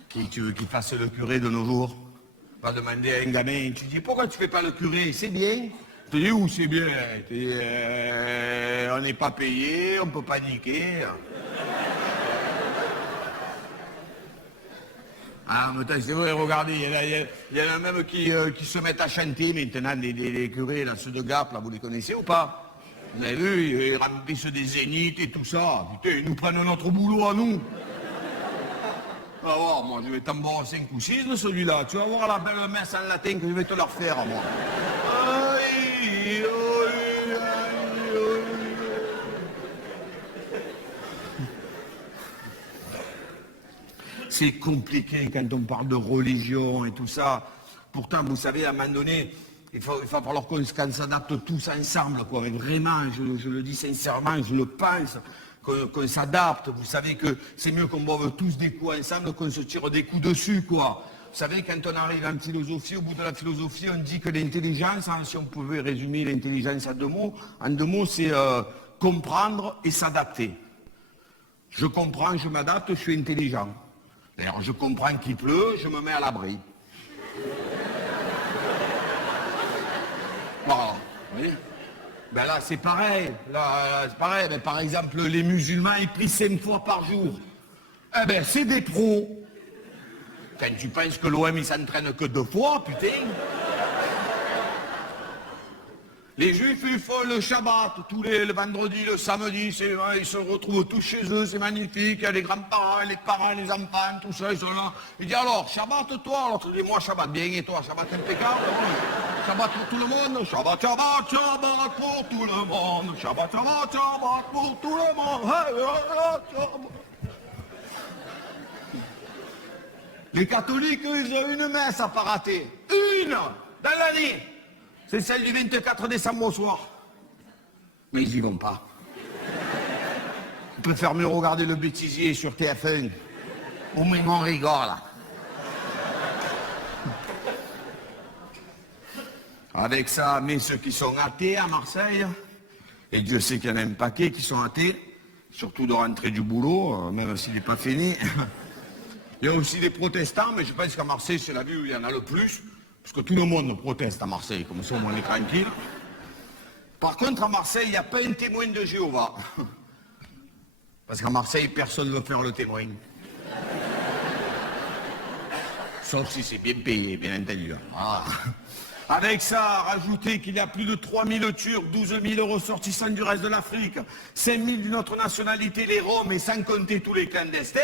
Qui tu veux qu'il fasse le curé de nos jours? Va demander à un gamin, tu dis pourquoi tu fais pas le curé? C'est bien. Tu dis où c'est bien? Tu dis on n'est pas payé, on peut pas niquer. Ah, mais c'est vrai, regardez, il y en a même qui se mettent à chanter maintenant, les curés, là, ceux de Gap, là, vous les connaissez ou pas? Vous avez vu, ils remplissent des zéniths et tout ça. Putain, ils nous prennent notre boulot à nous. Tu vas voir, moi, je vais t'embrasser 5 ou 6 de celui-là. Tu vas voir la belle messe en latin que je vais te leur faire, moi. C'est compliqué quand on parle de religion et tout ça. Pourtant, vous savez, à un moment donné, il va falloir qu'on s'adapte tous ensemble, quoi. Mais vraiment, je le dis sincèrement, je le pense. Qu'on s'adapte, vous savez que c'est mieux qu'on boive tous des coups ensemble, qu'on se tire des coups dessus, quoi. Vous savez, quand on arrive en philosophie, au bout de la philosophie, on dit que l'intelligence, hein, si on pouvait résumer l'intelligence en deux mots, c'est comprendre et s'adapter. Je comprends, je m'adapte, je suis intelligent. D'ailleurs, je comprends qu'il pleut, je me mets à l'abri. Voilà, vous voyez ? Ben là, c'est pareil. Là, c'est pareil. Ben, par exemple, les musulmans, ils prient 5 fois par jour. Eh ben, c'est des pros. Quand tu penses que l'OM, il s'entraîne que 2 fois, putain. Les juifs, ils font le Shabbat, le vendredi, le samedi, ils se retrouvent tous chez eux, c'est magnifique, il y a les grands-parents, les parents, les enfants, tout ça, ils sont là. Il dit alors, Shabbat toi, l'autre dit moi Shabbat bien et toi, Shabbat impeccable, Shabbat pour tout le monde, Shabbat, Shabbat, Shabbat pour tout le monde, Shabbat, Shabbat, Shabbat pour tout le monde. Les catholiques, eux, ils ont une messe à pas rater. Une dans l'année. C'est celle du 24 décembre au soir. Mais ils y vont pas. Ils préfèrent mieux regarder le bêtisier sur TF1. Au moins on rigole. Avec ça, mais ceux qui sont athées à Marseille, et Dieu sait qu'il y en a un paquet qui sont athées, surtout de rentrer du boulot, même s'il n'est pas fini. Il y a aussi des protestants, mais je pense qu'à Marseille, c'est la ville où il y en a le plus, parce que tout le monde proteste à Marseille, comme ça au moins on est tranquille. Par contre, à Marseille, il n'y a pas un témoin de Jéhovah. Parce qu'à Marseille, personne ne veut faire le témoin. Sauf si c'est bien payé, bien entendu. Ah. Avec ça, rajoutez qu'il y a plus de 3000 Turcs, 12 000 ressortissants du reste de l'Afrique, 5 000 d'une autre nationalité, les Roms, et sans compter tous les clandestins.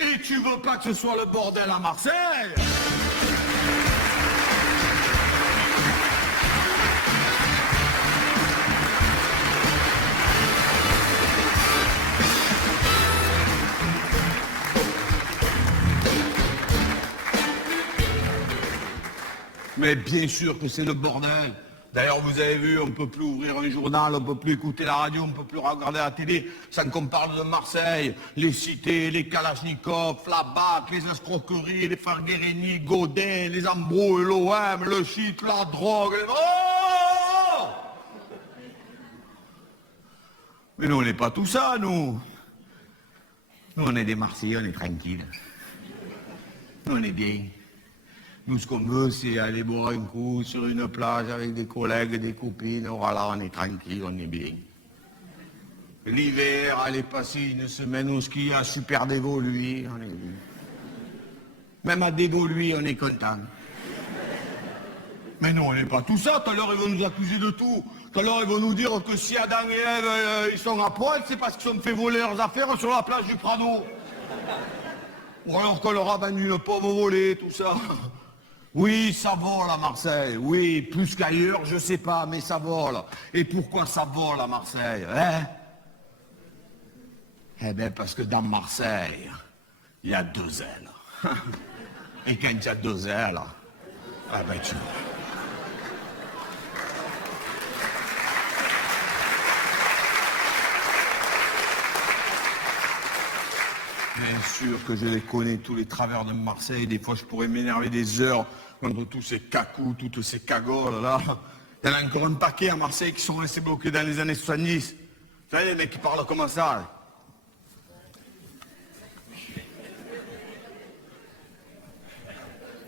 Et tu veux pas que ce soit le bordel à Marseille? Mais bien sûr que c'est le bordel. D'ailleurs, vous avez vu, on ne peut plus ouvrir un journal, on ne peut plus écouter la radio, on ne peut plus regarder la télé sans qu'on parle de Marseille. Les cités, les Kalachnikov, la BAC, les escroqueries, les frères Guérini, Godin, les embrouilles, l'OM, le shit, la drogue. Oh! Mais nous, on n'est pas tout ça, nous. Nous, on est des Marseillais, on est tranquilles. Nous, on est bien. Nous, ce qu'on veut, c'est aller boire un coup sur une plage avec des collègues, des copines. Voilà, on est tranquille, on est bien. L'hiver, aller passer une semaine au ski à Super Dévoluy, on est bien. Même à Dévoluy, on est content. Mais non, on n'est pas tout ça. Tout à l'heure, ils vont nous accuser de tout. Tout à l'heure, ils vont nous dire que si Adam et Ève, ils sont à poil, c'est parce qu'ils ont fait voler leurs affaires sur la plage du Prado. Ou alors qu'on leur a vendu une pauvre volée, tout ça. Oui, ça vole à Marseille, oui, plus qu'ailleurs, je sais pas, mais ça vole. Et pourquoi ça vole à Marseille, hein? Eh bien, parce que dans Marseille, il y a deux ailes. Et quand il y a deux ailes, ah ben tu vois. Bien sûr que je les connais, tous les travers de Marseille. Des fois, je pourrais m'énerver des heures contre tous ces cacous, toutes ces cagoles, là. Il y en a encore un paquet à Marseille qui sont restés bloqués dans les années 70. Vous savez, les mecs qui parlent comme ça, là.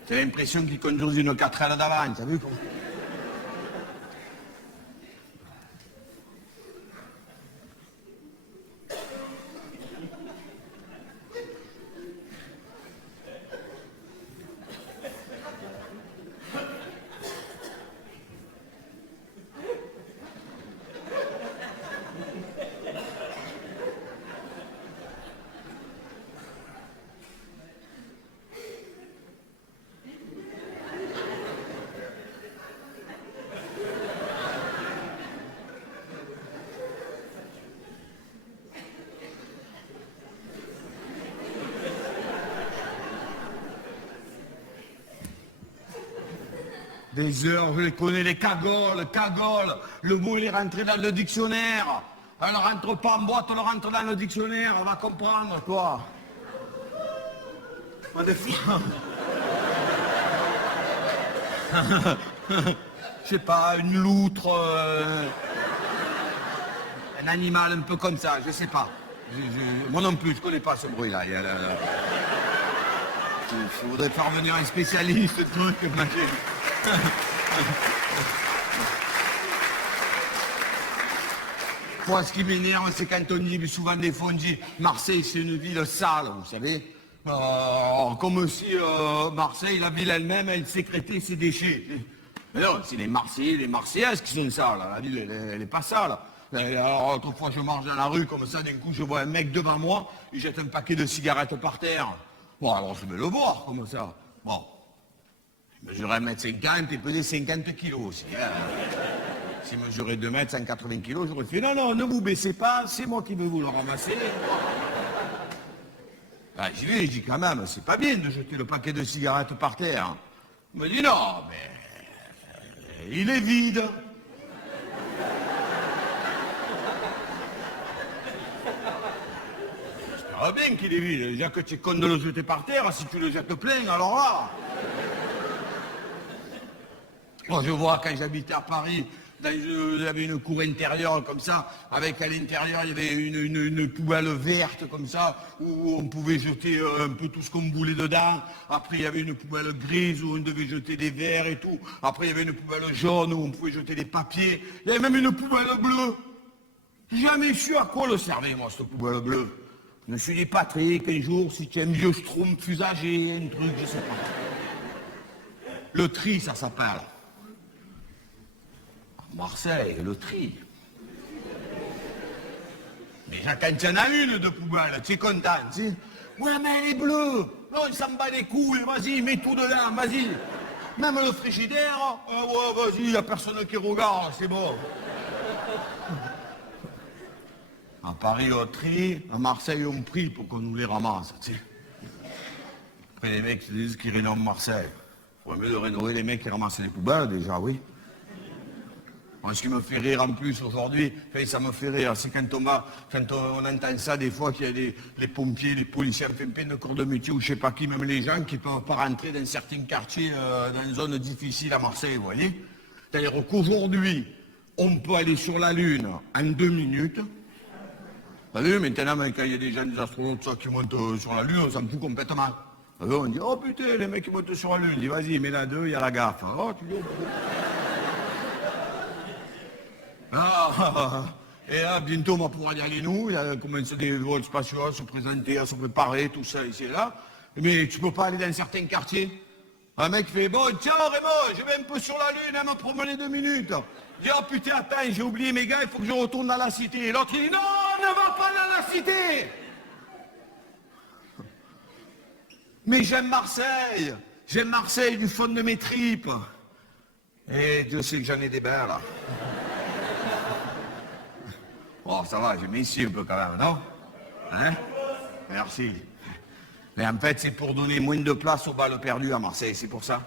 J'ai l'impression qu'ils conduisent une 4L d'avant, t'as vu comment... Des heures, je les connais, les cagoles. Le mot, il est rentré dans le dictionnaire. Elle ne rentre pas en boîte, elle rentre dans le dictionnaire. On va comprendre, toi. Moi, des fois... Je sais pas, une loutre... Un animal un peu comme ça, je sais pas. Moi non plus, je connais pas ce bruit-là. Je voudrais faire venir un spécialiste, truc, Moi, ce qui m'énerve, c'est quand on dit souvent des fois, on dit Marseille, c'est une ville sale, vous savez. Comme si Marseille, la ville elle-même, elle sécrétait ses déchets. Mais non, c'est les Marseillais, les Marseillaises qui sont sales. La ville, elle est pas sale. Alors, autrefois, je marche dans la rue, comme ça, d'un coup, je vois un mec devant moi, il jette un paquet de cigarettes par terre. Bon, alors je vais le voir, comme ça. Bon. Il mesurait 1m50 et pesait 50 kilos aussi. Hein. S'il mesurait 2 mètres, 180 kilos, j'aurais fait non, ne vous baissez pas, c'est moi qui vais vous le ramasser. Ah, j'y vais, je dis quand même, c'est pas bien de jeter le paquet de cigarettes par terre. Il me dit non, mais il est vide. J'espère bien qu'il est vide. Déjà que tu es con de le jeter par terre, si tu le jettes plein, alors là. Moi, je vois quand j'habitais à Paris, il y avait une cour intérieure comme ça, avec à l'intérieur il y avait une poubelle verte comme ça, où on pouvait jeter un peu tout ce qu'on voulait dedans. Après il y avait une poubelle grise où on devait jeter des verres et tout. Après il y avait une poubelle jaune où on pouvait jeter des papiers. Il y avait même une poubelle bleue. J'ai jamais su à quoi le servait moi cette poubelle bleue. Je me suis dit Patrick, un jour si tu es un vieux schtroumpf usagé, un truc, je sais pas. Le tri ça s'appelle. Marseille, le tri. Déjà, quand il y en a une de poubelle, tu es content, tu sais. Ouais, mais elle est bleue. Non, il s'en bat les couilles. Vas-y, mets tout dedans, vas-y. Même le frigidaire, ouais, vas-y, il n'y a personne qui regarde, c'est bon. À Paris, on tri. À Marseille, on prie pour qu'on nous les ramasse, tu sais. Après, les mecs se disent qu'ils rénovent Marseille. Il faudrait mieux de rénover les mecs qui ramassent les poubelles, déjà, oui. Ce qui me fait rire en plus aujourd'hui, ça me fait rire, c'est quand on entend ça des fois qu'il y a les pompiers, les policiers, enfin plein de corps de métier ou je sais pas qui, même les gens qui ne peuvent pas rentrer dans certains quartiers, dans une zone difficile à Marseille, vous voyez. C'est-à-dire qu'aujourd'hui, on peut aller sur la Lune en 2 minutes. Vous savez, maintenant, quand il y a des gens, des astronautes ça, qui montent sur la Lune, on s'en fout complètement. Alors, on dit, oh putain, les mecs qui montent sur la Lune, on dit, vas-y, mets la 2, il y a la gaffe. Oh, tu dis, et là, bientôt, on va pouvoir y aller, nous. Il y a commencé des vols spatiaux à se présenter, à se préparer, tout ça, ici et là. Mais tu peux pas aller dans certains quartiers. Un mec fait, bon, tiens, Raymond, je vais un peu sur la Lune, me promener 2 minutes. Il dit, oh putain, attends, j'ai oublié mes gars, il faut que je retourne dans la cité. Et l'autre, il dit, non, ne va pas dans la cité. Mais j'aime Marseille du fond de mes tripes. Et Dieu sait que j'en ai des bains, là. Oh, ça va, j'ai mis ici un peu quand même, non? Hein? Merci. Mais en fait, c'est pour donner moins de place aux balles perdues à Marseille, c'est pour ça.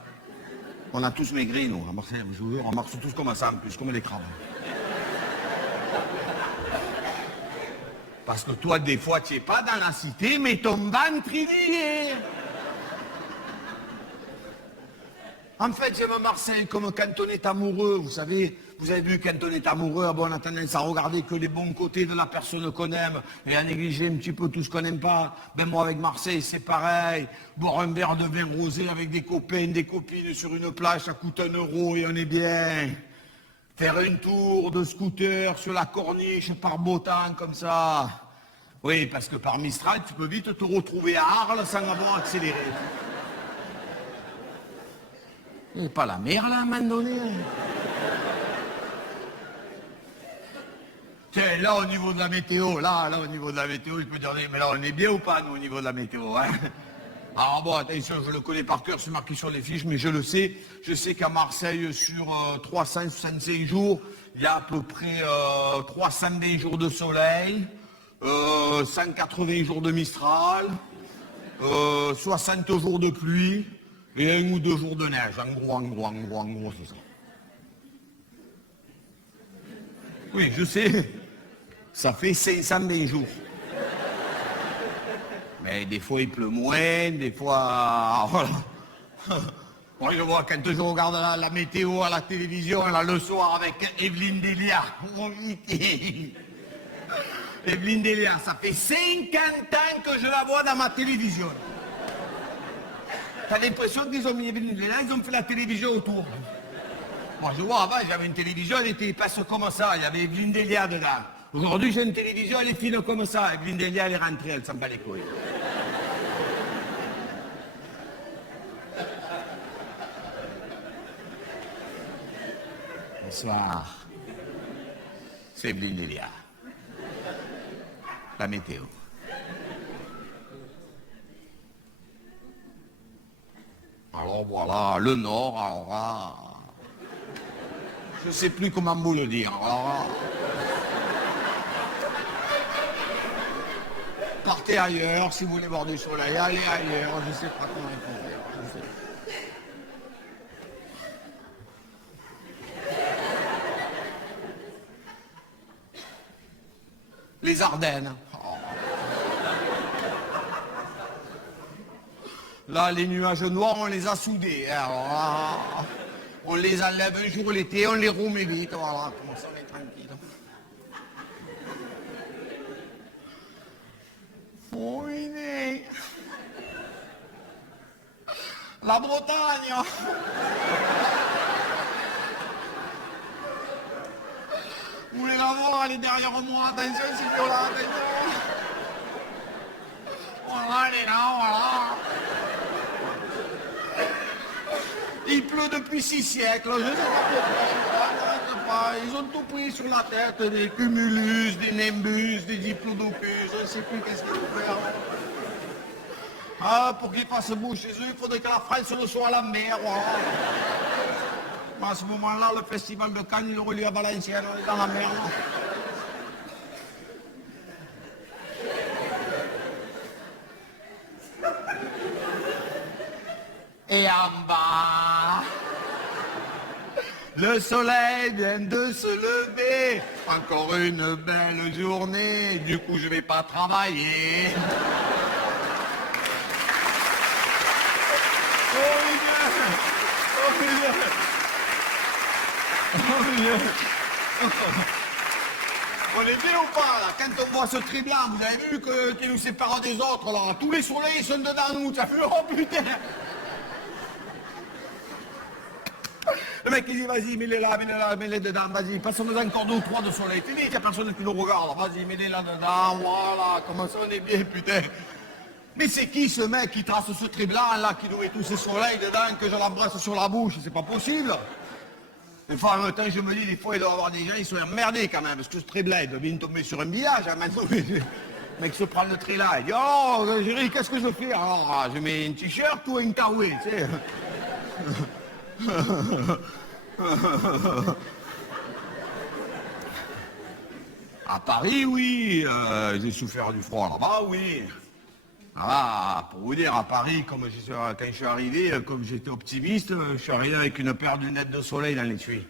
On a tous maigri, nous, à Marseille, je vous jure, on marche tous comme ça, en plus, comme des crabes. Parce que toi, des fois, tu n'es pas dans la cité, mais ton ventre, il y est. En fait, j'aime Marseille comme quand on est amoureux, vous savez. Vous avez vu, quand on est amoureux, bon, on a tendance à regarder que les bons côtés de la personne qu'on aime et à négliger un petit peu tout ce qu'on n'aime pas. Ben moi, avec Marseille, c'est pareil. Boire un verre de vin rosé avec des copains, des copines sur une plage, ça coûte 1 € et on est bien. Faire un tour de scooter sur la corniche par beau temps, comme ça. Oui, parce que par Mistral, tu peux vite te retrouver à Arles sans avoir accéléré. Il n'y a pas la mer, là, à un moment donné. Tiens, là, au niveau de la météo, là, au niveau de la météo, je peux dire, mais là, on est bien ou pas, nous, au niveau de la météo, hein? Alors bon, attention, je le connais par cœur, c'est marqué sur les fiches, mais je le sais. Je sais qu'à Marseille, sur 365 jours, il y a à peu près 320 jours de soleil, 180 jours de Mistral, 60 jours de pluie et 1 ou 2 jours de neige. En gros, c'est ça. Oui, je sais. Ça fait 520 jours. Mais des fois, il pleut moins, des fois... Voilà. Moi, je vois, quand je regarde la météo à la télévision, là, le soir, avec Evelyne Delia. Evelyne Delia, ça fait 50 ans que je la vois dans ma télévision. T'as l'impression qu'ils ont mis Evelyne Delia, ils ont fait la télévision autour. Moi, je vois, avant, j'avais une télévision, elle était épaisse comme ça, il y avait Evelyne Delia dedans. Aujourd'hui, j'ai une télévision, elle est fine comme ça. Evelyne Delia, elle est rentrée, elle s'en bat les couilles. Bonsoir. C'est Evelyne Delia. La météo. Alors voilà, le Nord, alors là... Je ne sais plus comment vous le dire. Alors, partez ailleurs, si vous voulez voir du soleil, allez ailleurs, je sais pas comment il faut faire. Je sais. Les Ardennes. Oh. Là, les nuages noirs, on les a soudés. Hein. Alors là, on les enlève un jour l'été, on les remet vite. Voilà, comment ça, on est tranquille. Oui, mais... La Bretagne. Vous voulez la voir, elle est derrière moi. Attention, c'est violent, attention. Voilà, elle est là, voilà. Il pleut depuis 6 siècles, je ne sais pas. Ils ont tout pris sur la tête, des cumulus, des nimbus, des diplodocus, je ne sais plus qu'est-ce qu'il faut faire. Ah, pour qu'ils fassent beau chez eux, il faudrait que la France le soit à la mer. Voilà. À ce moment-là, le festival de Cannes, il aurait lieu à Valenciennes, on est dans la mer. Là. Et en bas, le soleil vient de se lever. Encore une belle journée, du coup je vais pas travailler. On est bien ou pas, là? Quand on voit ce trait blanc, vous avez vu qu'il nous sépare des autres, là? Tous les soleils sont dedans nous, ça fait oh putain! Le mec il dit vas-y, mets-les là, mets-les dedans, vas-y, passe-nous encore 2 ou 3 de soleil. Fini, il n'y a personne qui nous regarde, vas-y, mets-les là dedans, voilà, comment ça on est bien, putain. Mais c'est qui ce mec qui trace ce trait blanc là, qui nous met tous ces soleils dedans, que je l'embrasse sur la bouche, c'est pas possible. Des fois, en même temps, je me dis, des fois, il doit y avoir des gens, ils sont emmerdés quand même, parce que ce trait blanc, il doit bien tomber sur un billage, hein, maintenant. Le mec se prend le trait là, il dit, oh, chérie, qu'est-ce que je fais? Alors, je mets un t-shirt ou un kawaii, tu sais. À Paris, oui, j'ai souffert du froid là-bas, oui. Ah, pour vous dire, à Paris, quand je suis arrivé, comme j'étais optimiste, je suis arrivé avec une paire de lunettes de soleil dans l'étui.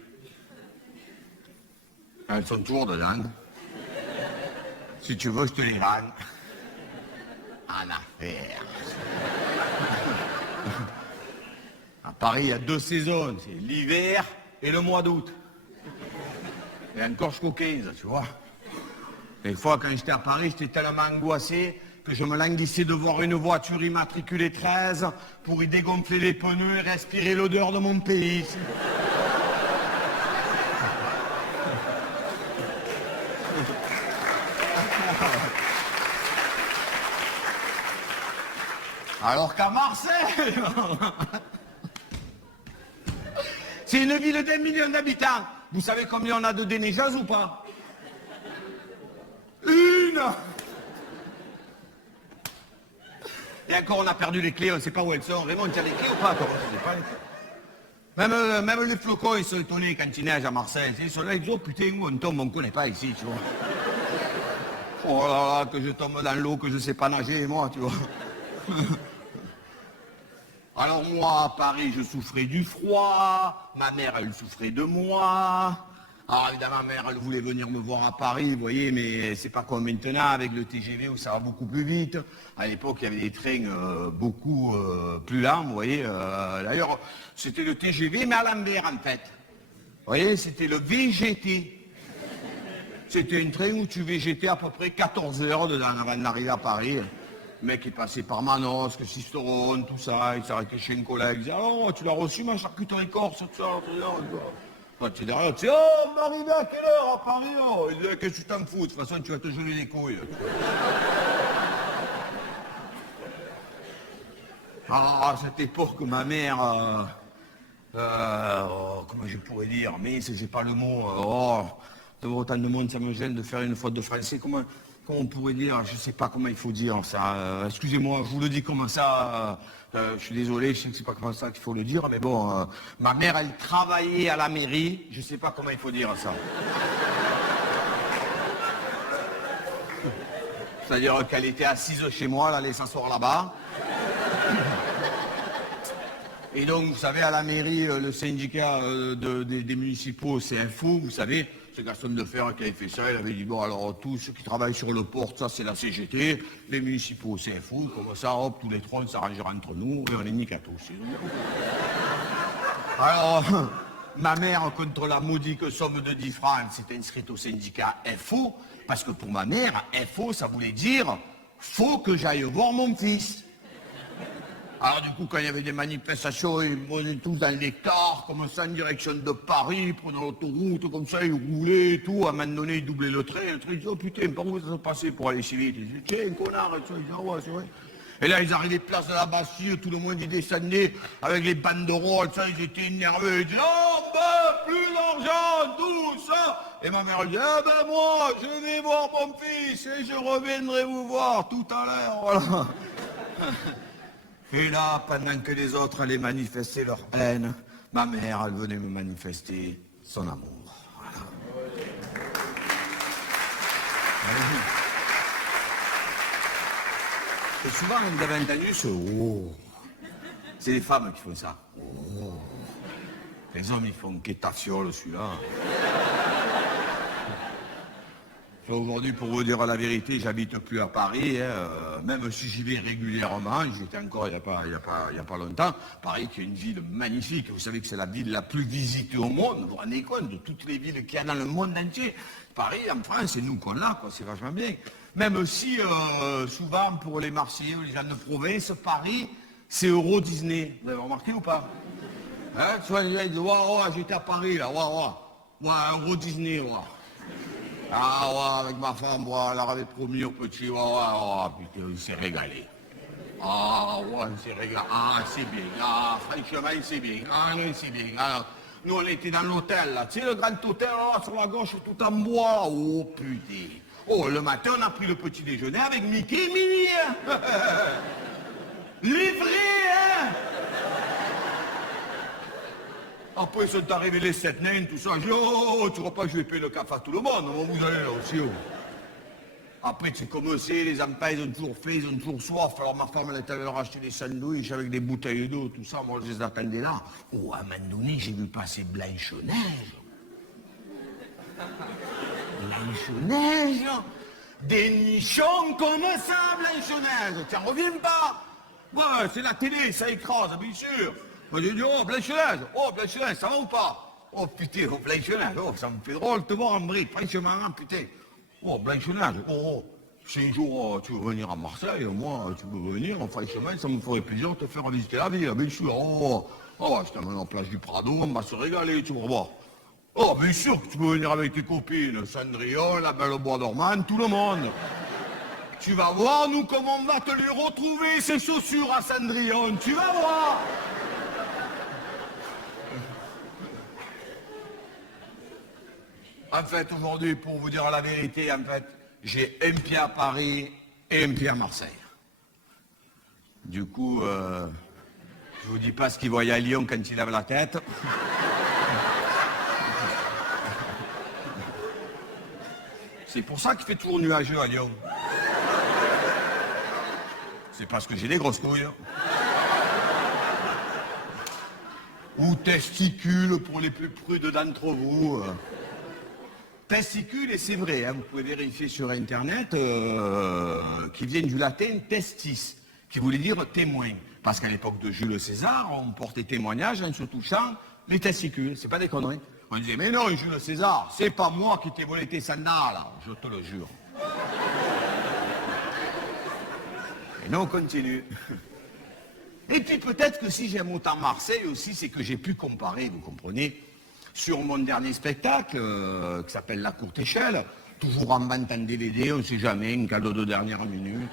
Elles sont toujours dedans. Si tu veux, je te les rends. En affaire. À Paris, il y a 2 saisons, c'est l'hiver et le mois d'août. Et encore jusqu'au 15, tu vois. Des fois, quand j'étais à Paris, j'étais tellement angoissé que je me languissais de voir une voiture immatriculée 13 pour y dégonfler les pneus et respirer l'odeur de mon pays. Alors qu'à Marseille, c'est une ville d'1 million d'habitants. Vous savez combien on a de déneigeuses ou pas? Une! Et encore, on a perdu les clés, on ne sait pas où elles sont. Raymond, tu as les clés ou pas, toi? Je sais pas les clés. Même les flocons, ils sont étonnés quand ils neigent à Marseille. Ils sont là, ils disent, oh putain, où on tombe, on ne connaît pas ici, tu vois. Oh là là, que je tombe dans l'eau, que je ne sais pas nager, moi, tu vois. Alors moi, à Paris, je souffrais du froid. Ma mère, elle souffrait de moi. Alors évidemment, ma mère, elle voulait venir me voir à Paris, vous voyez, mais c'est pas comme maintenant avec le TGV où ça va beaucoup plus vite. À l'époque, il y avait des trains beaucoup plus lents, vous voyez. D'ailleurs, c'était le TGV, mais à l'envers, en fait. Vous voyez, c'était le VGT. C'était un train où tu végétais à peu près 14 heures dedans avant d'arriver à Paris. Le mec est passé par Manosque, Sisteron, tout ça, il s'est arrêté chez un collègue, il disait, alors, tu l'as reçu ma charcuterie corse, tout ça, tu es derrière, tu dis, oh, on va arriver à quelle heure à Paris, oh? Il dit, qu'est-ce que tu t'en fous, de toute façon, tu vas te geler les couilles. Alors, à cette époque, ma mère, comment je pourrais dire, mais j'ai pas le mot, devant autant de monde, ça me gêne de faire une faute de français, comment on pourrait dire, je sais pas comment il faut dire ça, excusez-moi, je vous le dis comme ça, je suis désolé, je sais que c'est pas comme ça qu'il faut le dire, mais bon, ma mère, elle travaillait à la mairie, je sais pas comment il faut dire ça. C'est-à-dire qu'elle était assise chez moi, elle allait s'asseoir là-bas. Et donc, vous savez, à la mairie, le syndicat des municipaux, CFO, vous savez, c'est Gaston Defer qui avait fait ça, il avait dit, bon, alors, tous ceux qui travaillent sur le port, ça, c'est la CGT, les municipaux, CFO, comme ça, hop, tous les trois, on s'arrangera entre nous, et on est nique à tous. Alors, ma mère, contre la modique somme de 10 francs, elle s'est inscrite au syndicat FO, parce que pour ma mère, FO, ça voulait dire, faut que j'aille voir mon fils. Alors du coup, quand il y avait des manifestations, ils montaient tous dans les cars, comme ça, en direction de Paris, ils prenaient l'autoroute, comme ça, ils roulaient et tout. À un moment donné, ils doublaient le train ils disaient, oh putain, par où ça se passait pour aller si vite? Ils disaient, tiens, connard, et tout. Ils disaient, ah ouais, c'est vrai. Et là, ils arrivaient place de la Bastille, tout le monde, ils descendaient avec les banderoles, ça, ils étaient énervés. Ils disaient, oh, ben, plus d'argent, tout ça. Et ma mère, elle dit, ah ben moi, je vais voir mon fils et je reviendrai vous voir tout à l'heure, voilà. Et là, pendant que les autres allaient manifester leur haine, ma mère, elle venait me manifester son amour. Voilà. Et souvent, on avait entendu ce « oh ». C'est les femmes qui font ça. Oh. Les hommes, ils font « qu'étafiole, celui-là ». Aujourd'hui, pour vous dire la vérité, j'habite plus à Paris, hein, même si j'y vais régulièrement, j'étais encore il n'y a pas longtemps. Paris qui est une ville magnifique, vous savez que c'est la ville la plus visitée au monde, vous vous rendez compte de toutes les villes qu'il y a dans le monde entier. Paris, en France, c'est nous qu'on l'a, quoi, c'est vachement bien. Même si, souvent, pour les Marseillais ou les gens de province, Paris, c'est Euro Disney. Vous avez remarqué ou pas? Hein, tu vois, les gens disent, waouh, j'étais à Paris, là, waouh, Euro Disney, waouh. Ah ouais, avec ma femme, ouais, elle avait promis au petit, ouais, putain, il s'est régalé. Ah ouais, il s'est régalé. Ah, c'est bien. Ah, franchement, c'est bien. Ah non, c'est bien. Alors, nous, on était dans l'hôtel, là. Tu sais, le grand hôtel, là, sur la gauche, tout en bois. Oh, putain. Oh, le matin, on a pris le petit déjeuner avec Mickey et Minnie, hein. Livré, hein. Après, ils sont arrivés les 7 nains, tout ça. J'ai dit, oh, tu crois pas que je vais payer le café à tout le monde? Vous allez là aussi, oh. Après, c'est comme c'est, les empires, ils ont toujours fait, ils ont toujours soif. Alors, ma femme, elle est allée leur acheter des sandwichs avec des bouteilles d'eau, tout ça. Moi, je les attendais là. Oh, à un moment donné, j'ai vu passer Blanche-Neige. Blanche-Neige. Des nichons comme ça, Blanche-Neige. T'en reviens pas? Ouais, c'est la télé, ça écrase, bien sûr. Moi, j'ai dit, oh, Blanche-Neige, ça va ou pas? Oh, putain, oh, Blanche-Neige, oh, ça me fait drôle de te voir en brique, franchement, putain. Oh, Blanche-Neige, oh, si un jour tu veux venir à Marseille, moi, tu veux venir, franchement, ça me ferait plaisir de te faire visiter la ville, bien sûr. Je t'amène en place du Prado, on va se régaler, tu vas voir. Oh, bien sûr que tu peux venir avec tes copines, Cendrillon, la belle au bois dormant, tout le monde. Tu vas voir, nous, comment on va te les retrouver, ces chaussures à Cendrillon, tu vas voir. En fait, aujourd'hui, pour vous dire la vérité, en fait, j'ai un pied à Paris et un pied à Marseille. Du coup, je vous dis pas ce qu'il voyait à Lyon quand il lève la tête. C'est pour ça qu'il fait toujours nuageux à Lyon. C'est parce que j'ai des grosses couilles. Ou testicules pour les plus prudes d'entre vous. Testicule, et c'est vrai, hein, vous pouvez vérifier sur Internet, qui vient du latin testis, qui voulait dire témoin. Parce qu'à l'époque de Jules César, on portait témoignage en se touchant les testicules. C'est pas des conneries. On disait, mais non, Jules César, c'est pas moi qui t'ai volé tes sandales, je te le jure. Et non, on continue. Et puis peut-être que si j'aime autant Marseille aussi, c'est que j'ai pu comparer, vous comprenez, sur mon dernier spectacle, qui s'appelle La Courte Échelle, toujours en vente en DVD, on ne sait jamais, un cadeau de dernière minute.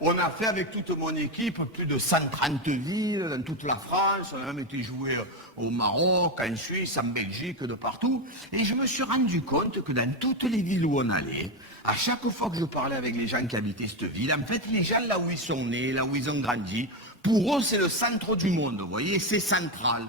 On a fait avec toute mon équipe plus de 130 villes dans toute la France, on a même été joué au Maroc, en Suisse, en Belgique, de partout. Et je me suis rendu compte que dans toutes les villes où on allait, à chaque fois que je parlais avec les gens qui habitaient cette ville, en fait, les gens là où ils sont nés, là où ils ont grandi, pour eux, c'est le centre du monde, vous voyez, c'est central.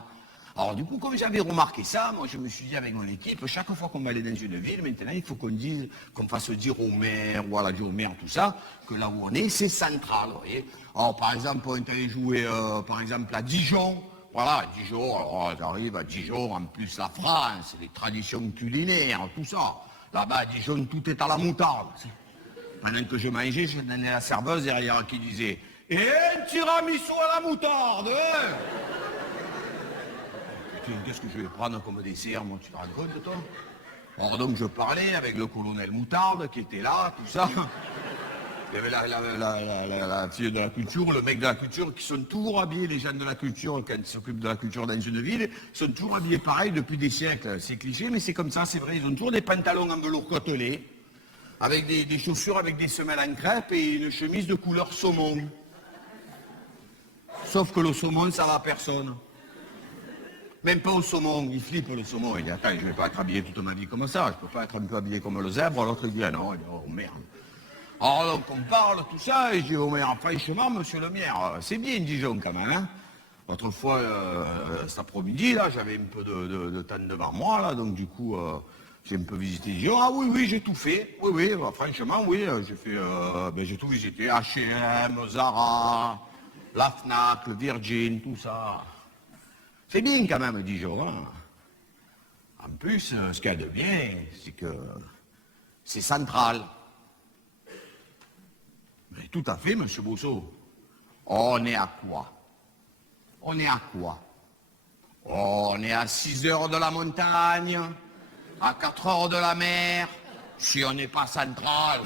Alors du coup, comme j'avais remarqué ça, moi je me suis dit avec mon équipe, chaque fois qu'on va aller dans une ville, maintenant il faut qu'on fasse dire au maire, ou à l'adjoint au maire, tout ça, que là où on est, c'est central, vous voyez. Alors par exemple, on est allé jouer par exemple à Dijon, voilà, Dijon, alors j'arrive à Dijon, en plus la France, les traditions culinaires, tout ça. Là-bas à Dijon, tout est à la moutarde. Pendant que je mangeais, je donnais la serveuse derrière qui disait « Et un tiramisu à la moutarde, hein ?» Qu'est-ce que je vais prendre comme dessert, moi, tu te rends compte, toi? Alors donc je parlais avec le colonel Moutarde qui était là, tout ça. Il y avait la fille de la culture, le mec de la culture, qui sont toujours habillés, les gens de la culture, quand ils s'occupent de la culture dans une ville, sont toujours habillés pareil depuis des siècles. C'est cliché, mais c'est comme ça, c'est vrai. Ils ont toujours des pantalons en velours côtelé, avec des chaussures avec des semelles en crêpe et une chemise de couleur saumon. Sauf que le saumon, ça va à personne. Même pas au saumon, il flippe le saumon. Il dit, attends, je vais pas être habillé toute ma vie comme ça, je peux pas être un peu habillé comme le zèbre. L'autre il dit, ah non, il dit, oh merde. Alors donc on parle, tout ça, et je dis, oh merde, franchement, monsieur le maire, c'est bien Dijon quand même, hein. Autrefois, cet après-midi, là, j'avais un peu de temps devant moi, là, donc du coup, j'ai un peu visité Dijon. Ah oui, oui, j'ai tout fait. Oui, oui, bah, franchement, oui, j'ai fait, j'ai tout visité. H&M, Zara, la Fnac, le Virgin, tout ça. C'est bien quand même, Dijon. Hein. En plus, ce qu'il y a de bien, c'est que c'est central. Mais tout à fait, monsieur Bousseau. On est à quoi? On est à quoi? On est à 6 heures de la montagne, à 4 heures de la mer, si on n'est pas central.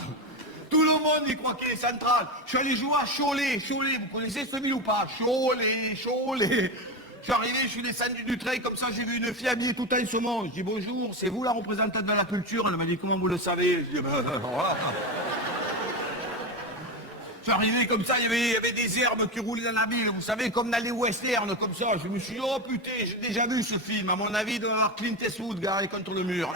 Tout le monde y croit qu'il est central. Je suis allé jouer à Cholet. Cholet, vous connaissez cette ville ou pas? Cholet, Cholet. Je suis arrivé, je suis descendu du train, comme ça j'ai vu une fille habillée tout en saumon. Je dis bonjour, c'est vous la représentante de la culture? Elle m'a dit comment vous le savez? Je dis voilà. Je suis arrivé comme ça, il y avait des herbes qui roulaient dans la ville, vous savez, comme dans les westerns, comme ça. Je me suis dit, oh putain, j'ai déjà vu ce film, à mon avis, il doit y avoir Clint Eastwood garé contre le mur.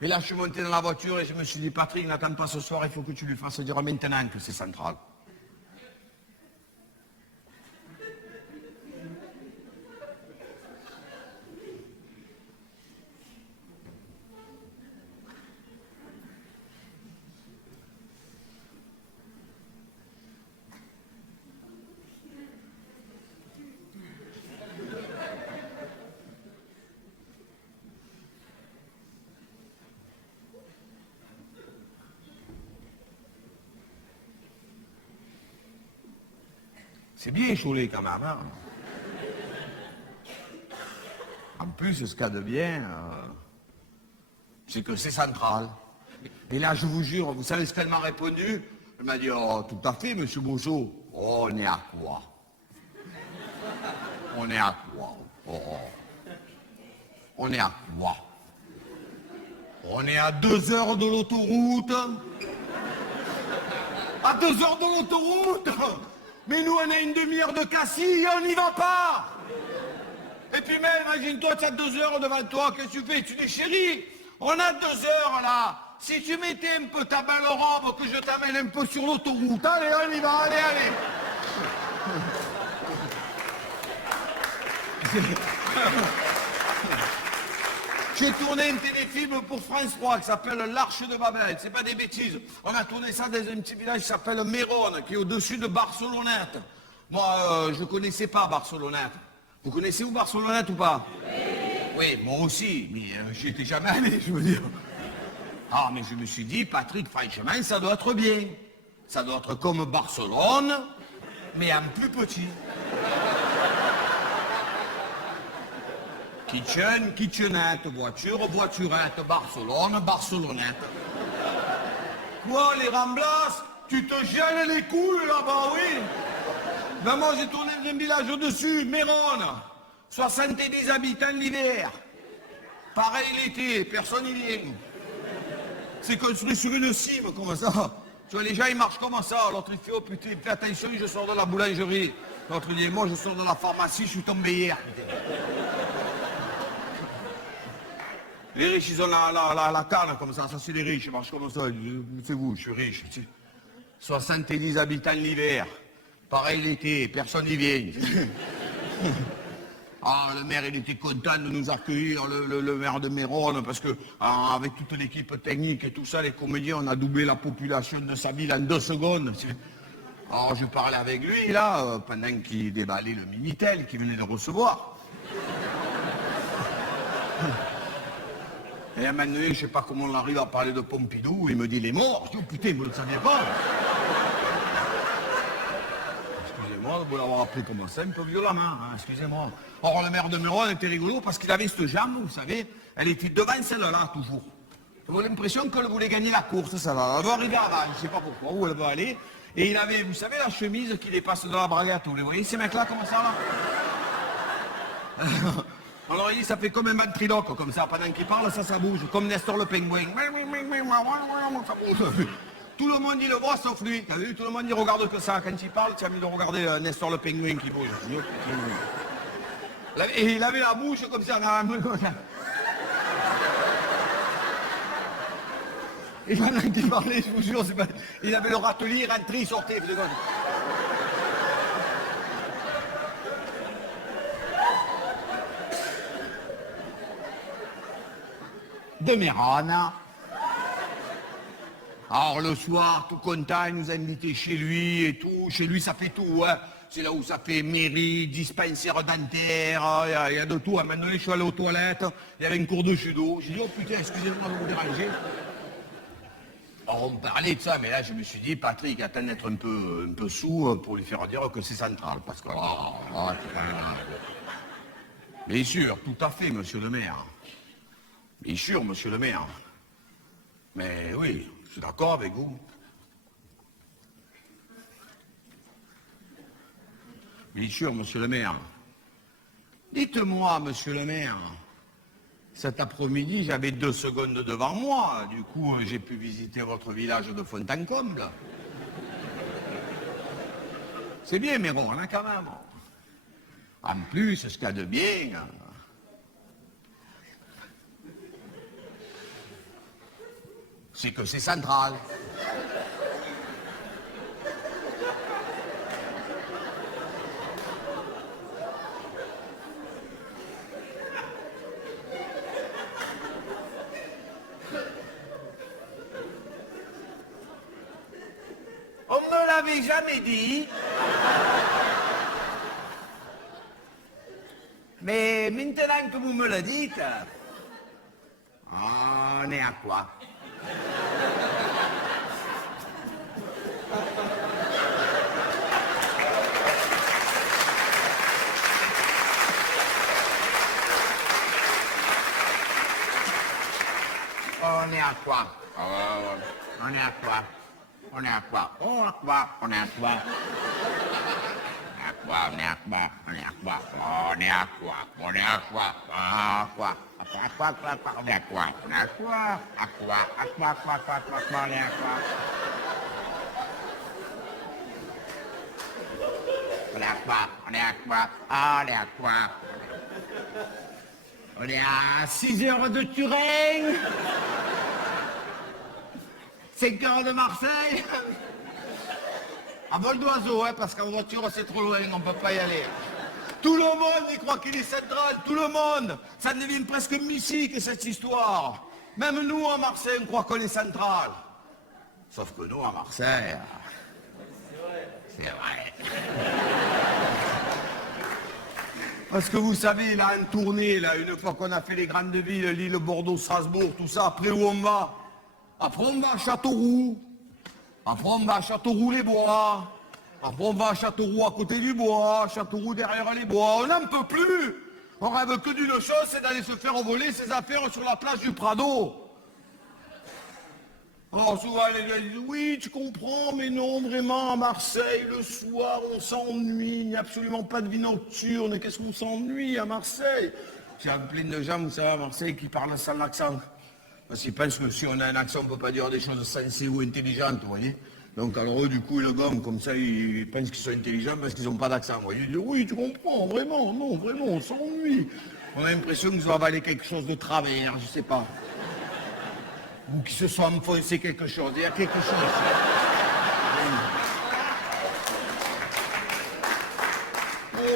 Et là, je suis monté dans la voiture et je me suis dit, Patrick, n'attends pas ce soir, il faut que tu lui fasses dire maintenant que c'est central. C'est bien Cholet quand même, hein. En plus, ce qu'il y a de bien, c'est que c'est central. Et là, je vous jure, vous savez ce qu'elle m'a répondu? Elle m'a dit, oh, tout à fait, monsieur Bousseau. Oh, on est à quoi? On est à quoi? Oh. On est à quoi? On est à 2 heures de l'autoroute. À 2 heures de l'autoroute? Mais nous, on a une demi-heure de Cassis et on n'y va pas. Et puis même, imagine-toi, tu as 2 heures devant toi, qu'est-ce que tu fais? Tu dis, chérie, on a 2 heures là. Si tu mettais un peu ta belle robe, que je t'amène un peu sur l'autoroute, allez, on y va, allez, allez. J'ai tourné un téléfilm pour France 3 qui s'appelle L'Arche de Babel. C'est pas des bêtises. On a tourné ça dans un petit village qui s'appelle Mérone, qui est au-dessus de Barcelonnette. Moi, je connaissais pas Barcelonnette. Vous connaissez où Barcelonnette ou pas? Oui, moi aussi, mais j'y étais jamais allé, je veux dire. Ah, mais je me suis dit, Patrick, franchement, ça doit être bien. Ça doit être comme Barcelone, mais en plus petit. Kitchen, kitchenette, voiture, voiturette, Barcelone, Barcelonnette. Quoi, les Ramblas? Tu te gèles les couilles là-bas, oui? Ben moi, j'ai tourné dans un village au-dessus, Mérone. 70 habitants l'hiver. Pareil l'été, personne n'y vient. C'est construit sur une cime, comme ça. Tu vois, les gens, ils marchent comme ça. L'autre, il fait, oh putain, fais attention, je sors de la boulangerie. L'autre, il dit, moi, je sors de la pharmacie, je suis tombé hier. Les riches, ils ont la canne comme ça c'est les riches, ils marchent comme ça. C'est vous, je suis riche. 70 habitants l'hiver. Pareil l'été, personne n'y vient. Ah, le maire, il était content de nous accueillir, le maire de Mérone, parce que avec toute l'équipe technique et tout ça, les comédiens, on a doublé la population de sa ville en 2 secondes. Alors, je parlais avec lui, là, pendant qu'il déballait le Minitel qu'il venait de recevoir. Et à un moment donné, je sais pas comment on arrive à parler de Pompidou, il me dit, il est mort. Je dis, oh putain, vous ne le saviez pas. Excusez-moi de vous l'avoir appris comme ça, un peu violemment, hein, excusez-moi. Or, le maire de Mérone était rigolo parce qu'il avait cette jambe, vous savez, elle était devant celle-là, toujours. J'avais l'impression qu'elle voulait gagner la course, ça va. Elle va arriver avant, je sais pas pourquoi, où elle va aller. Et il avait, vous savez, la chemise qui dépasse de la braguette, vous les voyez, ces mecs-là, comme ça, là. Alors, il dit, ça fait comme un ventriloque, comme ça, pendant qu'il parle, ça bouge, comme Nestor le pingouin. Ça bouge. Tout le monde, il le voit, sauf lui. T'as vu, tout le monde, il regarde que ça. Quand il parle, tu as mis de regarder Nestor le pingouin qui bouge. Et il avait la bouche comme ça, un peu comme ça. Et pendant qu'il parlait, je vous jure, il avait le râtelier, il rentrait, il sortait. Il faisait comme ça. De Mérone. Alors le soir, tout content, il nous a invités chez lui et tout. Chez lui, ça fait tout, hein. C'est là où ça fait mairie, dispensaire dentaire, il y a de tout. À un moment donné, je suis allé aux toilettes, il y avait une cour de judo. J'ai dit, oh putain, excusez-moi de vous déranger. Alors on me parlait de ça, mais là je me suis dit, Patrick, attends d'être un peu sous pour lui faire dire que c'est central. Parce que... Bien sûr, tout à fait, monsieur le maire. Bien sûr, monsieur le maire. Mais oui, je suis d'accord avec vous. Bien sûr, monsieur le maire. Dites-moi, monsieur le maire, cet après-midi, j'avais 2 secondes devant moi. Du coup, j'ai pu visiter votre village de Fontaine-Comble. C'est bien, Mérone, hein, quand même. En plus, ce qu'il y a de bien... c'est que c'est central. On me l'avait jamais dit. Mais maintenant que vous me le dites, on est à quoi? On est à quoi? On est à quoi? On est à quoi? On est à quoi? On est à quoi? On est à quoi? On est à quoi? On est à quoi? On est à quoi? À quoi? À quoi? On est à quoi? On est à quoi? À quoi? À quoi? On est à quoi? On est à quoi? On est à quoi? On est à quoi? On est à 6 heures de Turin. 5 heures de Marseille. À vol d'oiseau, hein, parce qu'en voiture c'est trop loin, on ne peut pas y aller. Tout le monde y croit qu'il est central, tout le monde. Ça devient presque mystique cette histoire. Même nous à Marseille, on croit qu'on est central. Sauf que nous à Marseille... C'est vrai. Parce que vous savez, là, en tournée, là, une fois qu'on a fait les grandes villes, Lille, Bordeaux, Strasbourg, tout ça, après où on va? Après on va à Châteauroux. Après on va à Châteauroux-les-Bois. Après on va à Châteauroux à côté du bois, Châteauroux derrière les bois. On n'en peut plus. On rêve que d'une chose, c'est d'aller se faire voler ses affaires sur la place du Prado. Alors souvent les gens disent, oui, tu comprends, mais non, vraiment, à Marseille, le soir, on s'ennuie, il n'y a absolument pas de vie nocturne, qu'est-ce qu'on s'ennuie à Marseille? J'ai plein de gens, vous savez, à Marseille, qui parlent sans accent. Parce qu'ils pensent que si on a un accent, on ne peut pas dire des choses sensées ou intelligentes, vous voyez. Donc alors eux, du coup, ils le gomment, comme ça, ils pensent qu'ils sont intelligents parce qu'ils n'ont pas d'accent, vous voyez. Ils disent, oui, tu comprends, vraiment, non, vraiment, on s'ennuie. On a l'impression qu'ils ont avalé quelque chose de travers, je sais pas. Ou qu'ils se sont enfoncés quelque chose, il y a quelque chose.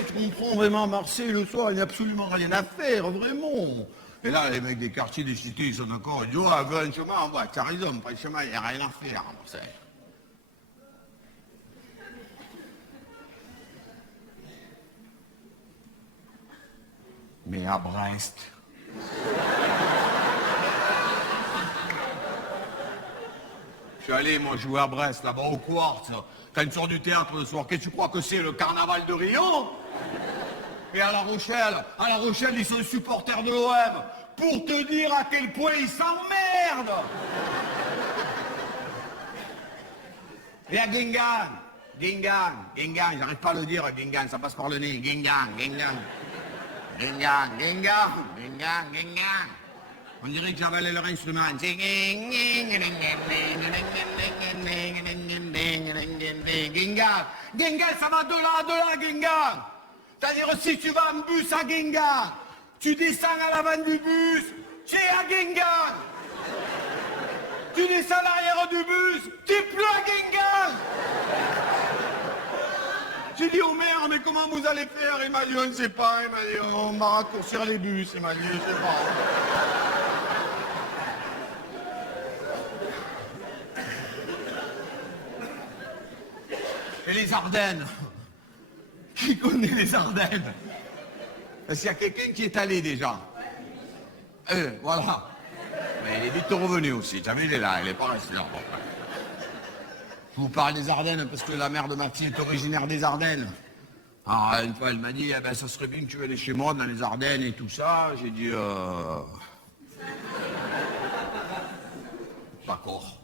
tu comprends vraiment, Marseille, le soir, il n'y a absolument rien à faire, vraiment. Et là, les mecs des quartiers, des cités, ils sont d'accord. Ils disent, ouais, franchement, ouais, t'as raison, franchement, il n'y a rien à faire à Marseille. Mais à Brest... Je suis allé, moi, jouer à Brest, là-bas, au Quartz. Quand tu sors du théâtre le soir, qu'est-ce que tu crois que c'est, le carnaval de Rio? Et à La Rochelle, ils sont supporters de l'OM. Pour te dire à quel point ils s'emmerdent. Et à Guingamp, j'arrête pas de le dire, Guingamp, ça passe par le nez, Guingamp. On dirait que j'avalais leur instrument. Guingamp, ça va de là, Guingamp. C'est-à-dire, si tu vas en bus à Guingamp, tu descends à l'avant du bus, tu es à Guingamp. Tu descends à l'arrière du bus, tu es plus à Guingamp. J'ai dit au maire, mais comment vous allez faire? Il m'a dit, on ne sait pas. Il m'a dit, on va raccourcir les bus. Il m'a dit, je ne sais pas. Et les Ardennes? Qui connaît les Ardennes? Est-ce qu'il y a quelqu'un qui est allé déjà? Voilà. Mais il est vite revenu aussi. Tu as vu, il est là, il est pas resté là. Je vous parle des Ardennes parce que la mère de ma fille est originaire des Ardennes. Alors, une fois, elle m'a dit, eh ben, ça serait bien que tu viennes chez moi dans les Ardennes et tout ça. J'ai dit, d'accord.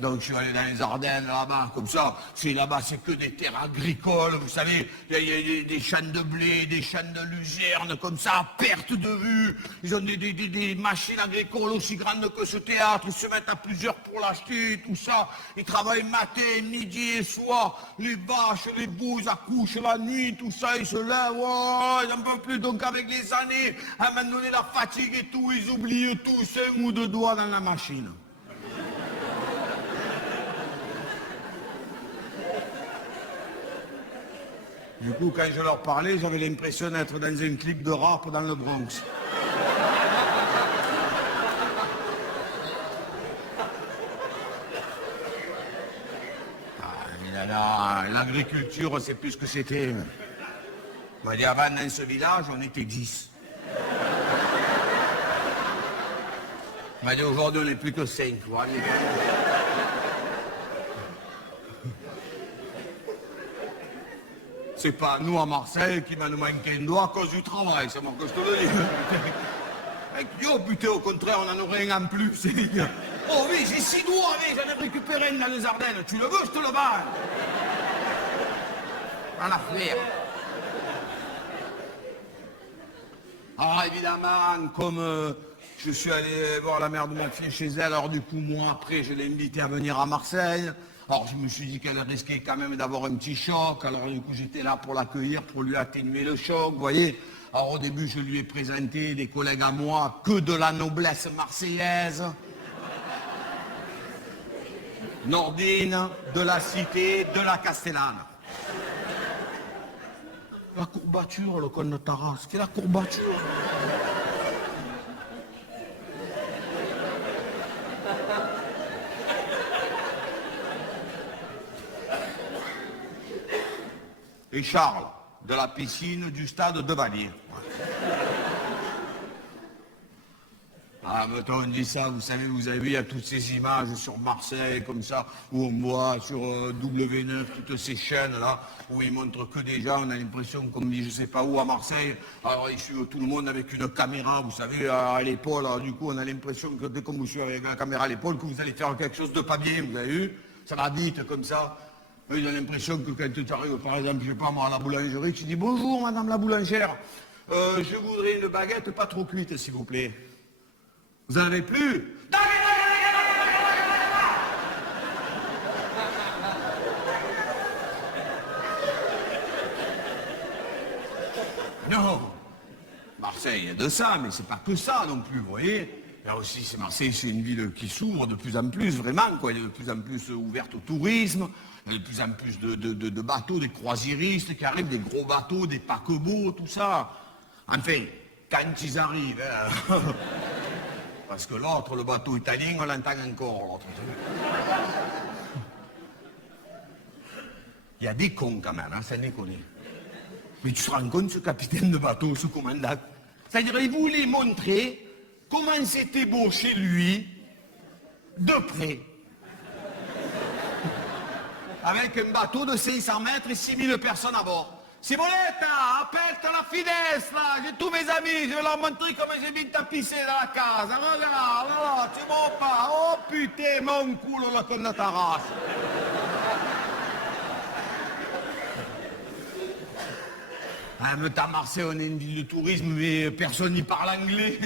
Donc je suis allé dans les Ardennes là-bas, comme ça. C'est là-bas, c'est que des terres agricoles, vous savez. Il y a des champs de blé, des champs de luzerne, comme ça, à perte de vue. Ils ont des machines agricoles aussi grandes que ce théâtre. Ils se mettent à plusieurs pour l'acheter, tout ça. Ils travaillent matin, midi et soir. Les vaches, les bouses accouchent la nuit, tout ça. Ils se lèvent, oh, ils n'en peuvent plus. Donc avec les années, à un moment donné, la fatigue et tout, ils oublient tout. C'est un ou deux doigts dans la machine. Du coup, quand je leur parlais, j'avais l'impression d'être dans un clip de rap dans le Bronx. L'agriculture, c'est plus ce que c'était. On m'a dit, avant, dans ce village, on était 10. On m'a dit, aujourd'hui, on n'est plus que 5. Vous voyez. C'est pas nous à Marseille qui m'a manqué un doigt à cause du travail, c'est moi que je te le dis. Oh putain, au contraire, on en aurait un en plus. Oh oui, j'ai 6 doigts, mais j'en ai récupéré un dans les Ardennes. Tu le veux, je te le bats. À la faire. Alors évidemment, comme je suis allé voir la mère de ma fille chez elle, alors du coup, moi, après, je l'ai invitée à venir à Marseille. Alors je me suis dit qu'elle risquait quand même d'avoir un petit choc, alors du coup j'étais là pour l'accueillir, pour lui atténuer le choc, vous voyez. Alors au début je lui ai présenté des collègues à moi, que de la noblesse marseillaise. Nordine, de la Cité, de la Castellane. La courbature, le con de Taras, qu'est la courbature? Et Charles, de la piscine du stade de Valier. Ah, maintenant on dit ça, vous savez, vous avez vu, il y a toutes ces images sur Marseille, comme ça, où on voit sur W9, toutes ces chaînes-là, où ils montrent que des gens, on a l'impression qu'on dit je sais pas où à Marseille, alors ils suivent tout le monde avec une caméra, vous savez, à l'épaule, alors du coup on a l'impression que dès qu'on vous suit avec la caméra à l'épaule, que vous allez faire quelque chose de pas bien, vous avez vu? Ça va vite, comme ça. Ils ont l'impression que quand tu arrives, par exemple, je sais pas moi, à la boulangerie, tu dis bonjour madame la boulangère, je voudrais une baguette pas trop cuite, s'il vous plaît. Vous en avez plus? Non. Marseille, il y a de ça, mais c'est pas que ça non plus, vous voyez. Là aussi, c'est Marseille, c'est une ville qui s'ouvre de plus en plus, vraiment, quoi. Elle est de plus en plus ouverte au tourisme. Il y a de plus en plus de bateaux, des croisiéristes qui arrivent, des gros bateaux, des paquebots, tout ça. Enfin, quand ils arrivent, hein, parce que l'autre, le bateau italien, on l'entend encore, l'autre. Il y a des cons quand même, hein, ça déconne. Mais tu te rends compte, ce capitaine de bateau, ce commandant, c'est-à-dire, il voulait montrer comment c'était beau chez lui, de près. Avec un bateau de 500 mètres et 6000 personnes à bord. Simonetta, appelle la finestra, j'ai tous mes amis, je vais leur montrer comment j'ai bien tapissé dans la casa. Regarde, là, tu m'en pas. Oh putain, mon culo, la conne de ta race. Ah, mais à Marseille, on est une ville de tourisme, mais personne n'y parle anglais.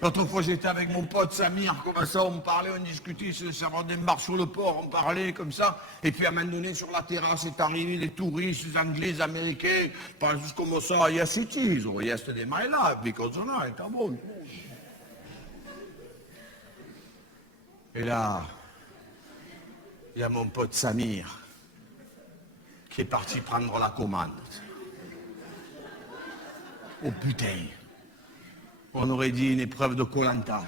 L'autre fois, j'étais avec mon pote Samir, comme ça, on parlait, on discutait, ça débarque sur le port, on parlait comme ça. Et puis, à un moment donné, sur la terrasse, est arrivé les touristes, les Anglais, les Américains, pas juste comme ça, yes it is, or yesterday my life, because tonight, come on. Et là, il y a mon pote Samir, qui est parti prendre la commande. Oh putain, on aurait dit une épreuve de Koh-Lanta.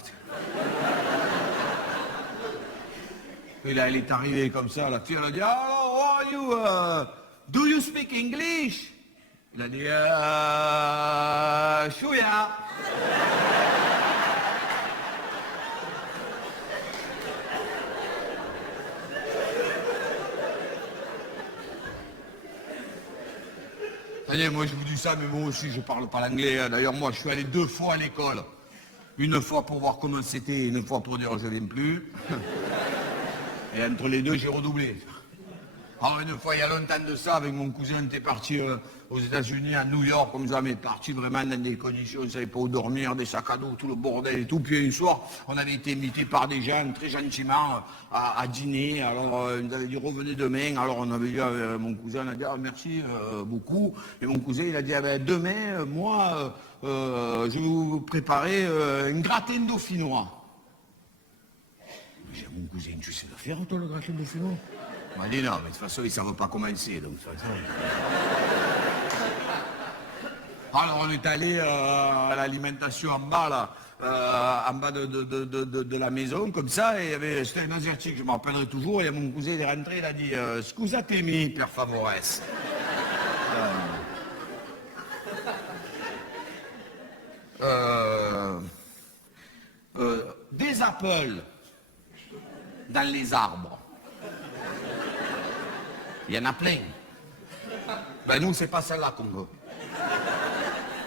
Et là, elle est arrivée comme ça, la fille, elle a dit, "Hello, how are you? Do you speak English?" Il a dit, "Chouya." Moi je vous dis ça, mais moi aussi je parle pas l'anglais. Hein. D'ailleurs moi je suis allé 2 fois à l'école. Une fois pour voir comment c'était, une fois pour dire je viens plus. Et entre les deux j'ai redoublé. Alors une fois il y a longtemps de ça, avec mon cousin, on était parti aux États-Unis, à New York, comme jamais, parti vraiment dans des conditions, on ne savait pas où dormir, des sacs à dos, tout le bordel et tout. Puis un soir, on avait été invités par des gens très gentiment à dîner. Alors ils nous avaient dit revenez demain. Alors on avait dit mon cousin, on a dit merci beaucoup. Et mon cousin il a dit demain, moi, je vais vous préparer un gratin dauphinois. J'ai dit mon cousin, tu sais le faire toi le gratin dauphinois? Il m'a dit non, mais de toute façon, ils ne savent pas commencer. Donc, de toute façon... Alors, on est allé à l'alimentation en bas, là, en bas de la maison, comme ça, et c'était un asiatique, je me rappellerai toujours, et mon cousin est rentré, il a dit « Scusatemi, per favores ». Des appels dans les arbres. Il y en a plein. Ben nous, c'est pas celle-là qu'on veut.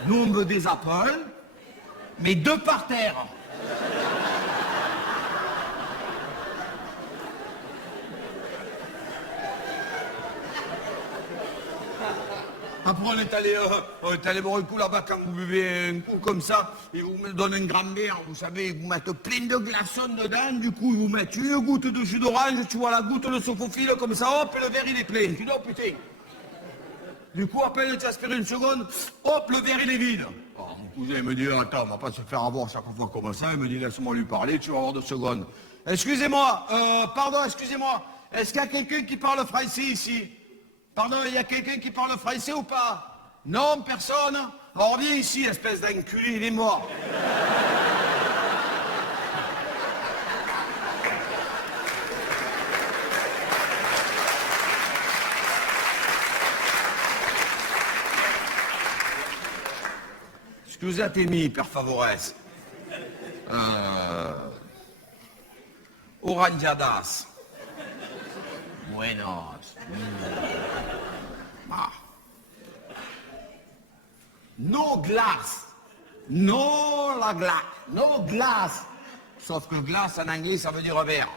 Nous, on veut des appels, mais 2 par terre. Après, on est allé boire un coup là-bas quand vous buvez un coup comme ça, ils vous donnent un grand verre, vous savez, ils vous mettent plein de glaçons dedans, du coup, ils vous mettent une goutte de jus d'orange, tu vois la goutte de sophofile comme ça, hop, et le verre il est plein. Tu dis, oh putain. Du coup, à peine tu aspires une seconde, hop, le verre il est vide. Oh, mon cousin me dit, attends, on va pas se faire avoir chaque fois comme ça, il me dit, laisse-moi lui parler, tu vas avoir 2 secondes. Excusez-moi, pardon, excusez-moi, est-ce qu'il y a quelqu'un qui parle français ici? Pardon, il y a quelqu'un qui parle français ou pas? Non, personne? Alors viens ici, espèce d'enculé, il est mort. Scusatemi, per favores. Oranjadas. Buenos. Ah. No glace. No la glace. No glace. Sauf que glace en anglais, ça veut dire verre.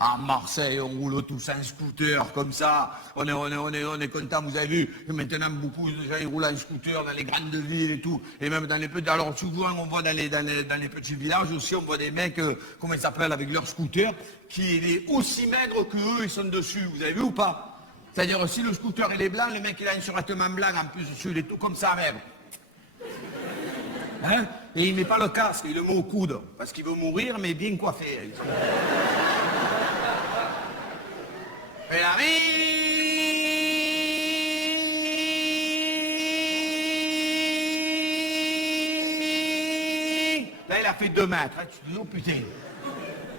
À Marseille, on roule tous en scooter, comme ça. On est content, vous avez vu. Et maintenant, beaucoup de gens ils roulent en scooter dans les grandes villes et tout. Et même dans les petits. Alors, souvent, on voit dans les petits villages aussi, on voit des mecs, comment ils s'appellent, avec leur scooter, qui est aussi maigre qu'eux, ils sont dessus. Vous avez vu ou pas? C'est-à-dire, si le scooter il est blanc, le mec il a un survêtement blanc en plus dessus, il est tout comme ça même. Hein? Et il met pas le casque, il le met au coude, parce qu'il veut mourir, mais bien coiffé. Et la là, il a fait 2 mètres. Hein, tu te dis, oh putain.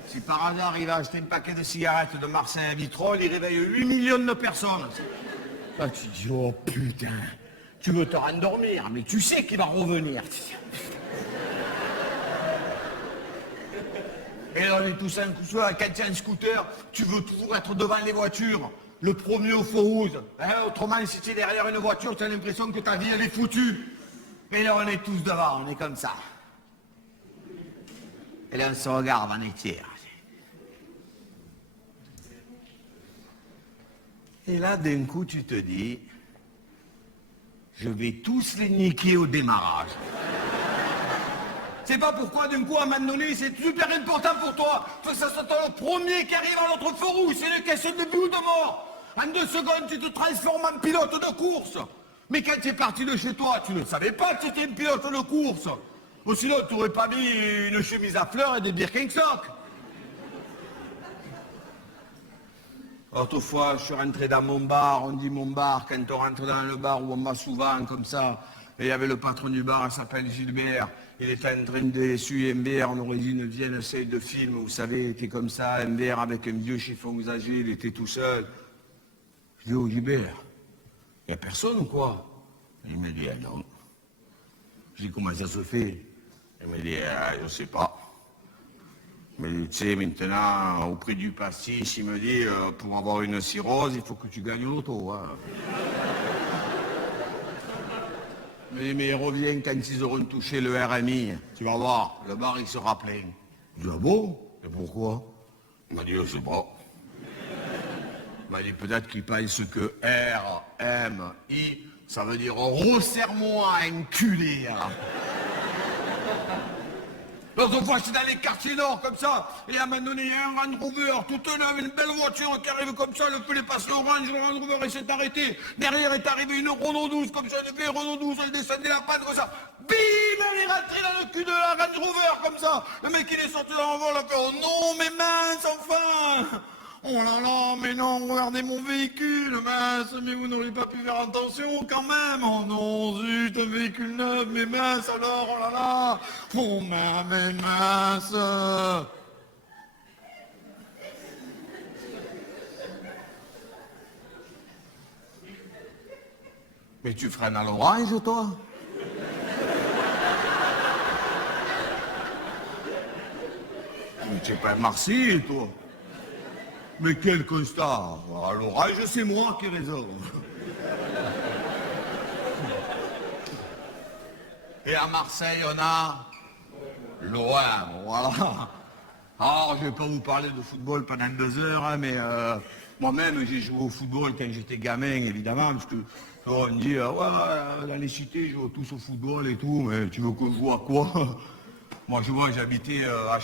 Si par hasard il va acheter un paquet de cigarettes de Marseille à Vitrolles, il réveille 8 millions de personnes. Là, tu te dis, oh putain, tu veux te rendormir, mais tu sais qu'il va revenir. Et là, on est tous un coup seul, quand tu as un scooter, tu veux toujours être devant les voitures, le premier au feu rouge. Hein, autrement, si tu es derrière une voiture, tu as l'impression que ta vie, elle est foutue. Mais là, on est tous devant, on est comme ça. Et là, on se regarde en étière. Et là, d'un coup, tu te dis, je vais tous les niquer au démarrage. C'est pas pourquoi, d'un coup, à un moment donné, c'est super important pour toi. Faut que ça soit le premier qui arrive à notre feu rouge. C'est une question de vie ou de mort. En 2 secondes, tu te transformes en pilote de course. Mais quand tu es parti de chez toi, tu ne savais pas que tu étais un pilote de course. Ou sinon, tu n'aurais pas mis une chemise à fleurs et des Birkenstock. Autrefois, je suis rentré dans mon bar, on dit mon bar, quand on rentre dans le bar où on va souvent comme ça, et il y avait le patron du bar, il s'appelle Gilbert, il était en train d'essuyer un verre, on aurait dit une vieille scène de film, vous savez, il était comme ça, un verre avec un vieux chiffon usagé, il était tout seul. Je dis, oh Gilbert, il n'y a personne ou quoi? Il me dit, ah non. Je dis, comment ça se fait? Il me dit, ah, je ne sais pas. Mais tu sais, maintenant, au prix du pastis, il me dit, pour avoir une cirrhose, il faut que tu gagnes l'auto. Hein. Mais reviens quand ils auront touché le RMI. Tu vas voir, le bar, il sera plein. Je dis, ah bon? Et pourquoi? Il m'a dit, je sais pas. Il m'a dit, peut-être qu'il pense que RMI, ça veut dire resserre-moi, enculé. Hein. L'autre fois, j'étais dans les quartiers nord, comme ça, et à un moment donné, il y a un Land Rover, toute neuve, une belle voiture qui arrive comme ça, le feu passe l'orange, le Land Rover, il s'est arrêté. Derrière est arrivée une Renault 12, comme ça, une vieille Renault 12, elle descendait la panne, comme ça. Bim, elle est rentrée dans le cul de la Land Rover, comme ça. Le mec, il est sorti dans le vol, il a fait, oh non, mais mince, enfin. Oh là là, mais non, regardez mon véhicule, mince, mais vous n'auriez pas pu faire attention quand même. Oh non, zut, un véhicule neuf, mais mince alors, oh là là. Oh mais mince. Mais tu freines à l'orange, toi? Mais tu es pas Marseille, toi? Mais quel constat! À l'orage, c'est moi qui raisonne. Et à Marseille, on a l'OM, voilà. Alors, je ne vais pas vous parler de football pendant 2 heures, hein, mais moi-même, j'ai joué au football quand j'étais gamin, évidemment, parce que on dit, ouais, dans les cités, ils jouent tous au football et tout, mais tu veux que je joue à quoi? Moi, je vois, j'habitais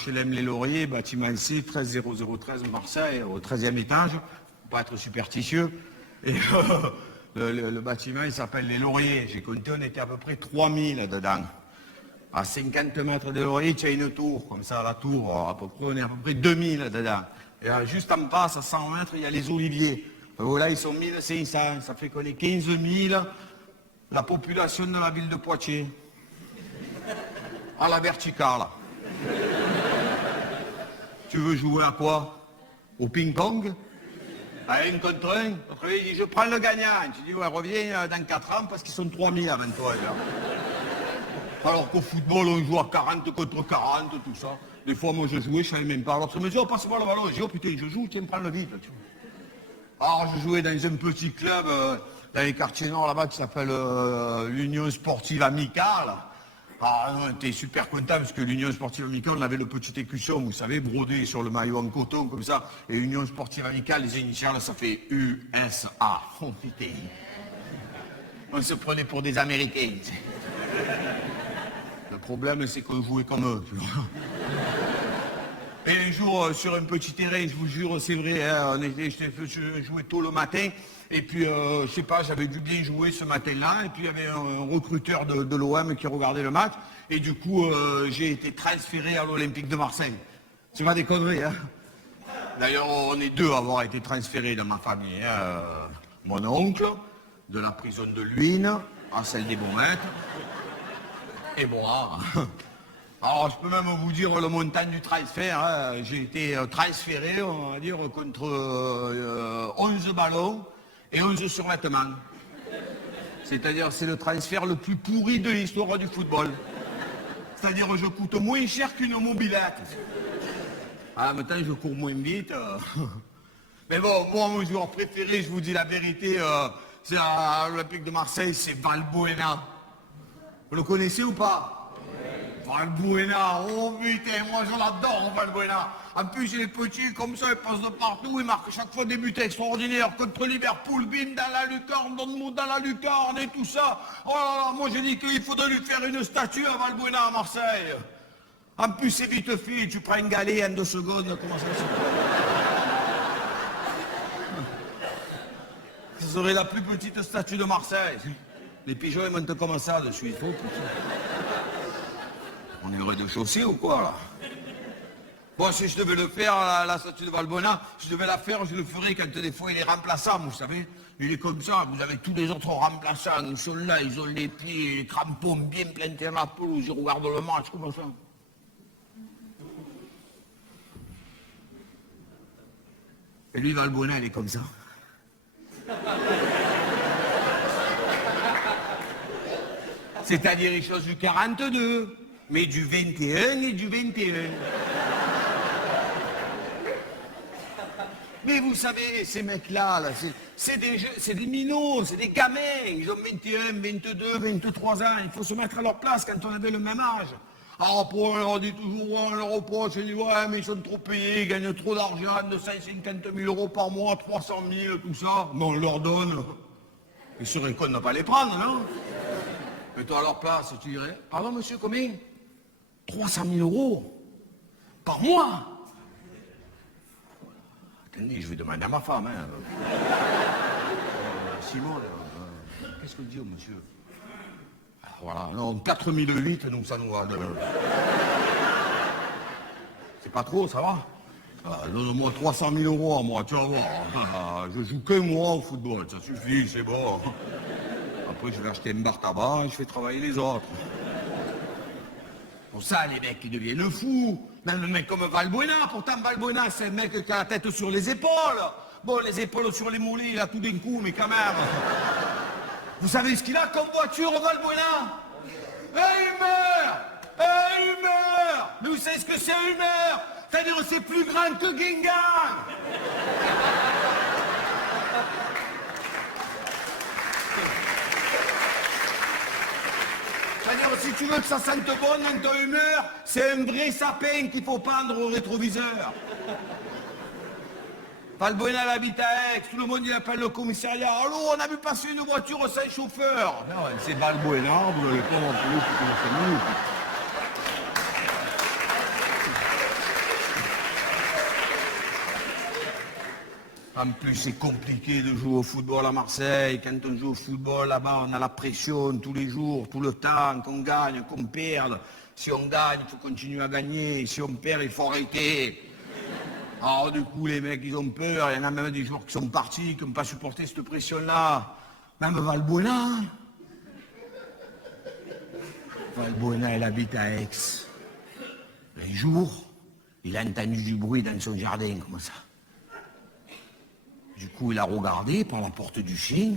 HLM Les Lauriers, bâtiment C, 13013 Marseille, au 13e étage, pour pas être superstitieux. Et le bâtiment, il s'appelle Les Lauriers. J'ai compté, on était à peu près 3000 dedans. À 50 mètres des Lauriers, tu as une tour, comme ça, la tour, à peu près, on est à peu près 2000 dedans. Et juste en bas, à 100 mètres, il y a les oliviers. Là, ils sont 1500, ça fait qu'on est 15 000, la population de la ville de Poitiers. À la verticale. Tu veux jouer à quoi? Au ping-pong? À 1 contre 1? Après, il dit, je prends le gagnant. Tu dis, ouais, reviens dans 4 ans parce qu'ils sont 3000 avant toi. Là. Alors qu'au football, on joue à 40 contre 40, tout ça. Des fois, moi, je jouais, je savais même pas. Alors, je me dis, oh, passe-moi le ballon. Je dis, oh putain, je joue, tiens, prends-le vite. Alors, je jouais dans un petit club, dans les quartiers nord, là-bas, qui s'appelle l'Union Sportive Amicale. Ah, on était super content parce que l'Union Sportive Amicale, on avait le petit écusson, vous savez, brodé sur le maillot en coton, comme ça. Et Union Sportive Amicale, les initiales, ça fait USA. Oh putain. On se prenait pour des Américains. Le problème, c'est qu'on jouait comme eux, tu vois. Et les jours sur un petit terrain, je vous jure, c'est vrai, hein, je jouais tôt le matin. Et puis, je sais pas, j'avais dû bien jouer ce matin-là. Et puis, il y avait un recruteur de l'OM qui regardait le match. Et du coup, j'ai été transféré à l'Olympique de Marseille. C'est pas des conneries, hein. D'ailleurs, on est deux à avoir été transférés dans ma famille. Hein. Mon oncle, de la prison de Luynes à celle des Baumettes. Et moi. Alors, je peux même vous dire le montant du transfert. Hein. J'ai été transféré, on va dire, contre 11 ballons et 11 survêtements. C'est-à-dire, c'est le transfert le plus pourri de l'histoire du football. C'est-à-dire, je coûte moins cher qu'une mobilette. En même temps, je cours moins vite. Mais bon, moi, mon joueur préféré, je vous dis la vérité, c'est à l'Olympique de Marseille, c'est Valbuena. Vous le connaissez ou pas? Valbuena, oh putain, moi je l'adore, Valbuena. En plus, il est petit, comme ça, il passe de partout, il marque chaque fois des buts extraordinaires contre Liverpool, bim, dans la lucarne, Dortmund dans la lucarne et tout ça. Oh là là, moi j'ai dit qu'il faudrait lui faire une statue à Valbuena à Marseille. En plus, c'est vite fait, tu prends une galée en 2 secondes, comment ça se fait? Ce serait la plus petite statue de Marseille. Les pigeons, ils montent comme ça dessus, il faut petit. On est au rez-de-chaussée ou quoi, là? Bon, si je devais le faire, la statue de Valbuena, je devais la faire, je le ferais quand des fois il est remplaçant, vous savez. Il est comme ça, vous avez tous les autres remplaçants, ils sont là, ils ont les pieds, les crampons bien plantés dans la pelouse, ils regardent le match, comme ça. Et lui, Valbuena, il est comme ça. C'est-à-dire, il chose du 42, mais du 21 et du 21. Mais vous savez, ces mecs-là, là, c'est des minots, c'est des gamins. Ils ont 21, 22, 23 ans. Il faut se mettre à leur place quand on avait le même âge. Alors après, on leur dit toujours, on leur reproche, on dit, ouais, mais ils sont trop payés, ils gagnent trop d'argent, 250 000 euros par mois, 300 000, tout ça. Mais on leur donne. Ils seraient cons de ne pas les prendre, non? Mais toi, à leur place, tu dirais, pardon, monsieur, combien? 300 000 euros par mois. Attendez, je vais demander à ma femme, hein. Simon, qu'est-ce que dit au monsieur? Voilà, non, 4008, donc ça nous va. C'est pas trop, ça va? Donne-moi 300 000 euros à moi, tu vas voir. Je joue que moi au football, ça suffit, c'est bon. Après, je vais acheter un bar tabac et je fais travailler les autres. Pour ça, les mecs, ils deviennent fous. Même un mec comme Valbuena, pourtant Valbuena, c'est un mec qui a la tête sur les épaules. Bon, les épaules sur les mollets, il a tout d'un coup, mais quand même. Vous savez ce qu'il a comme voiture, Valbuena? Il meurt. Mais vous savez ce que c'est, Hummer? C'est-à-dire c'est plus grand que Guingamp. C'est-à-dire, si tu veux que ça sente bon dans ton humeur, c'est un vrai sapin qu'il faut pendre au rétroviseur. Valbuena habite à Aix, tout le monde il appelle le commissariat. Allô, on a vu passer une voiture sans chauffeur. Non, c'est Valbuena, vous n'avez pas non plus, c'est nous. En plus, c'est compliqué de jouer au football à Marseille. Quand on joue au football, là-bas, on a la pression tous les jours, tout le temps, qu'on gagne, qu'on perde. Si on gagne, il faut continuer à gagner. Si on perd, il faut arrêter. Alors, du coup, les mecs, ils ont peur. Il y en a même des joueurs qui sont partis, qui n'ont pas supporté cette pression-là. Même Valbuena. Valbuena, elle habite à Aix. Un jour, il a entendu du bruit dans son jardin, comme ça. Du coup, il a regardé par la porte du chien.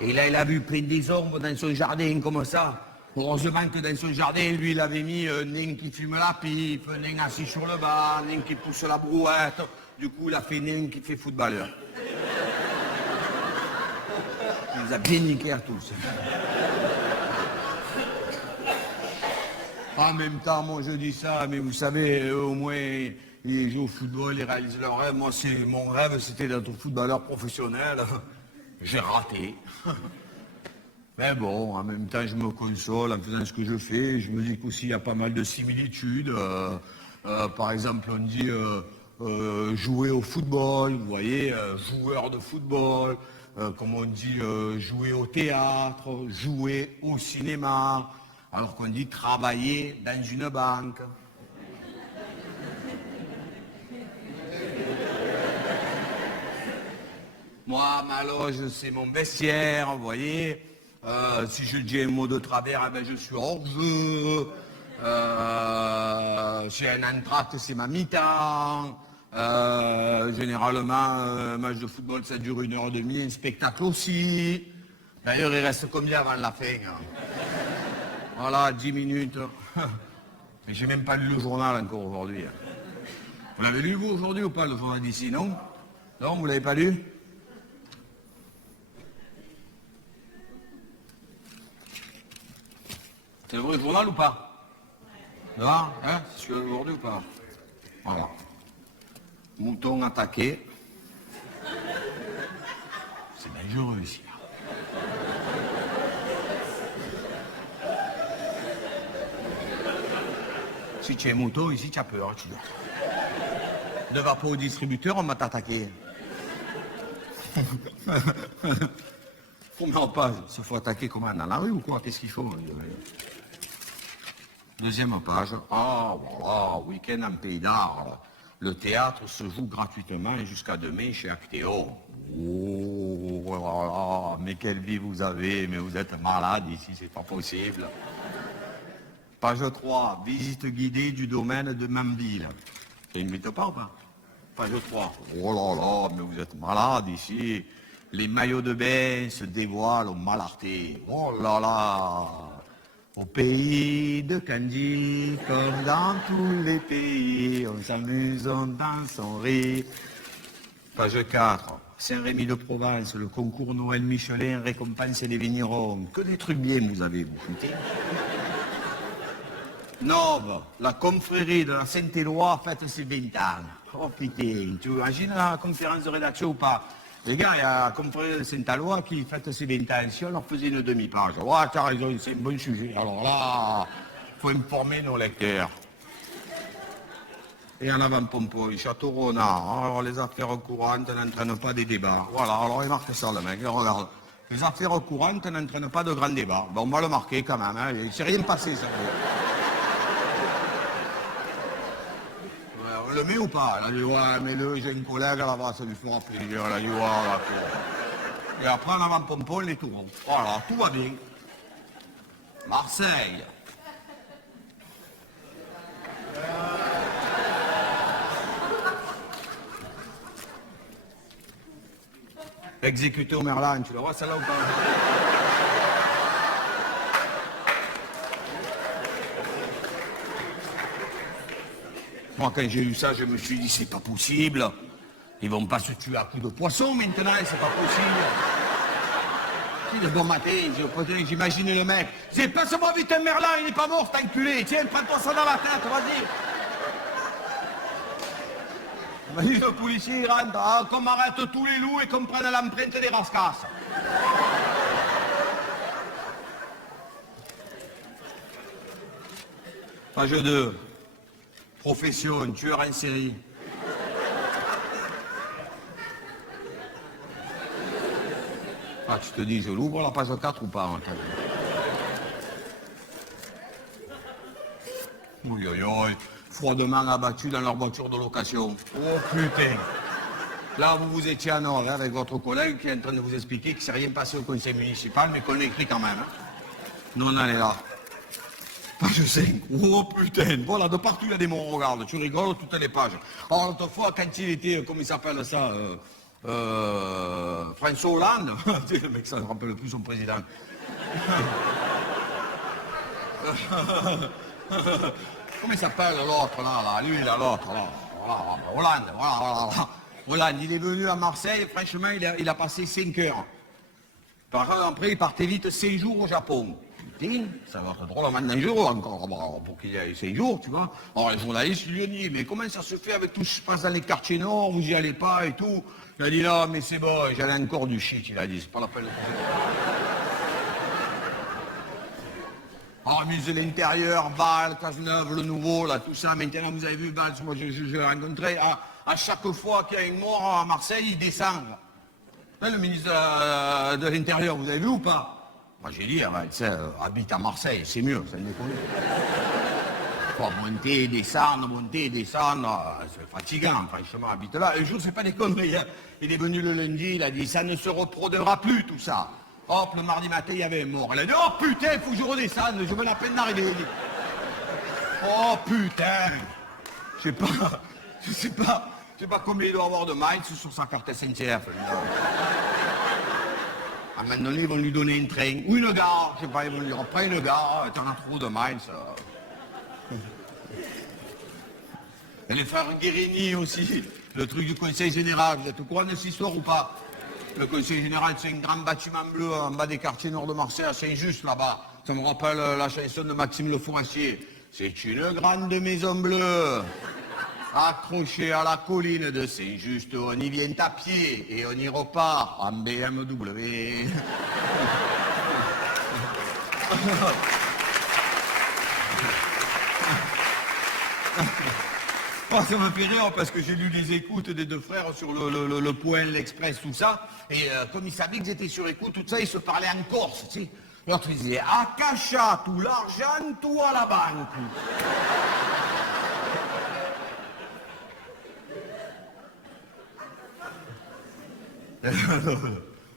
Et là, il a vu plein des ombres dans son jardin, comme ça. Heureusement que dans son jardin, lui, il avait mis un nain qui fume la pipe, un nain assis sur le banc, un nain qui pousse la brouette. Du coup, il a fait nain qui fait footballeur. Il les a bien niqués à tous. En même temps, moi je dis ça, mais vous savez, au moins, ils jouent au football, ils réalisent leur rêve. Moi, mon rêve, c'était d'être footballeur professionnel. j'ai raté. Mais bon, en même temps, je me console en faisant ce que je fais. Je me dis qu'aussi, il y a pas mal de similitudes. Par exemple, on dit jouer au football, vous voyez, joueur de football. Comme on dit, jouer au théâtre, jouer au cinéma. Alors qu'on dit travailler dans une banque. Moi, ma loge, c'est mon vestiaire, vous voyez. Si je dis un mot de travers, eh ben, je suis hors jeu. J'ai un entracte, c'est ma mi-temps. Généralement, un match de football, ça dure 1h30, un spectacle aussi. D'ailleurs, il reste combien avant la fin? Voilà, 10 minutes. Mais j'ai même pas lu le journal encore aujourd'hui. Vous l'avez lu, vous, aujourd'hui, ou pas, le journal d'ici, non? Non, vous l'avez pas lu? C'est le vrai journal ou pas? Non, hein? C'est celui d'aujourd'hui ou pas? Voilà. Mouton attaqué. C'est dangereux ici. Si tu es mouton, ici tu as peur, tu dois. Ne va pas au distributeur, on va t'attaquer. Première page, il faut attaquer comment? Dans la rue ou quoi? Qu'est-ce qu'il faut? Deuxième page. Ah, voilà, week-end en Pays d'Arles. Le théâtre se joue gratuitement jusqu'à demain chez Actéon. Oh, voilà, mais quelle vie vous avez, mais vous êtes malade ici, c'est pas possible. Page 3, visite guidée du domaine de Manville. Ça n'invite pas ou pas? Page 3. Oh là là, mais vous êtes malade ici. Les maillots de bain se dévoilent au Malarté. Oh là là. Au pays de Candy, comme dans tous les pays, on s'amuse, on danse, on rit. Page 4. Saint-Rémy-de-Provence, le concours Noël Michelin récompense les vignerons. Que des trucs bien vous avez, vous foutez. Nove, la confrérie de la Saint-Éloi fête ses 20 ans. Oh putain, tu imagines la conférence de rédaction ou pas? Les gars, il y a la confrérie de Saint-Éloi qui fête ses 20 ans. Si on leur faisait une demi-page, ouais, t'as raison, c'est un bon sujet. Alors là, il faut informer nos lecteurs. Et en avant Pompoy, Château Renard, alors les affaires courantes n'entraînent pas des débats. Voilà, alors il marque ça le mec, regarde. Les affaires courantes n'entraînent pas de grands débats. Bon, on va le marquer quand même, hein. Il ne s'est rien passé, ça. On le met ou pas? Elle a dit, ouais, mets-le, j'ai une collègue là-bas, ça lui fera plaisir. Elle a dit, ouais, d'accord. Et après, en avant Pompon, les tourons. Voilà, tout va bien. Marseille. Exécuté au Merlin, tu le vois celle-là ou pas? Moi, quand j'ai lu ça, je me suis dit, c'est pas possible. Ils vont pas se tuer à coups de poisson maintenant, c'est pas possible. Si, le bon matin, j'imagine le mec. C'est passe-moi vite un Merlin, il est pas mort, cet enculé. Tiens, prends-toi ça dans la tête, vas-y. Vas-y, le policier, il rentre, hein, qu'on arrête tous les loups et qu'on prenne l'empreinte des rascasses. Page 2. Profession, tueur en série. Ah, tu te dis, je l'ouvre la page 4 ou pas? Hein, oui, oui, oui. Froidement abattus dans leur voiture de location. Oh putain. Là, vous vous étiez en ordre avec votre collègue qui est en train de vous expliquer qu'il ne s'est rien passé au conseil municipal, mais qu'on l'écrit quand même. Hein. Nous, on en est là. Page 5. Oh putain. Voilà, de partout il y a des mots, regarde. Tu rigoles, toutes les pages. Alors, autrefois, quand il était, comment il s'appelle ça François Hollande. Le mec, ça ne rappelle plus son président. Comment il s'appelle l'autre là, lui là, l'autre là. Voilà, Hollande, voilà. Hollande, il est venu à Marseille, franchement, il a passé 5 heures. Par contre, après, il partait vite 5 jours au Japon. putain, ça va être drôlement dangereux encore, bon, pour qu'il y ait 5 jours, tu vois. Alors les journalistes lui ont dit, mais comment ça se fait avec tout ce qui se passe dans les quartiers nord, vous y allez pas et tout. Il a dit, non, mais c'est bon, j'allais encore du shit, il a dit, c'est pas la peine de alors, musée de l'intérieur, Bâle, Cazeneuve, le nouveau, là, tout ça. Maintenant, vous avez vu, Bâle, moi, je l'ai rencontré. À chaque fois qu'il y a une mort à Marseille, il descend. Là, le ministre de l'Intérieur, vous avez vu ou pas? Moi, j'ai dit, tu sais, habite à Marseille, c'est mieux, ça me déconne. Faut monter, descendre, c'est fatigant, franchement, habite là. Un jour, c'est pas des conneries, hein. Il est venu le lundi, il a dit, ça ne se reproduira plus, tout ça. Hop, le mardi matin, il y avait un mort. Elle a dit, oh putain, il faut que je redescende, je me la peine d'arriver. Oh putain. Je sais pas combien il doit avoir de miles sur sa carte SNCF. À un moment donné, ils vont lui donner un train, ou une gare, je sais pas, ils vont lui dire, prends une gare, t'en as trop de miles. Et les frères Guérini aussi, le truc du conseil général, vous êtes au courant de cette histoire ou pas? Le conseil général, c'est un grand bâtiment bleu en bas des quartiers nord de Marseille, à Saint-Just, là-bas. Ça me rappelle la chanson de Maxime Le Forestier. C'est une grande maison bleue, accrochée à la colline de Saint-Just. On y vient à pied et on y repart en BMW. Oh, ça m'a fait rire parce que j'ai lu les écoutes des deux frères sur le Point, l'Express, tout ça. Et comme ils savaient qu'ils étaient sur écoute, tout ça, ils se parlaient en Corse, tu sais. L'autre, il disait, Akasha, tout l'argent, tout à la banque.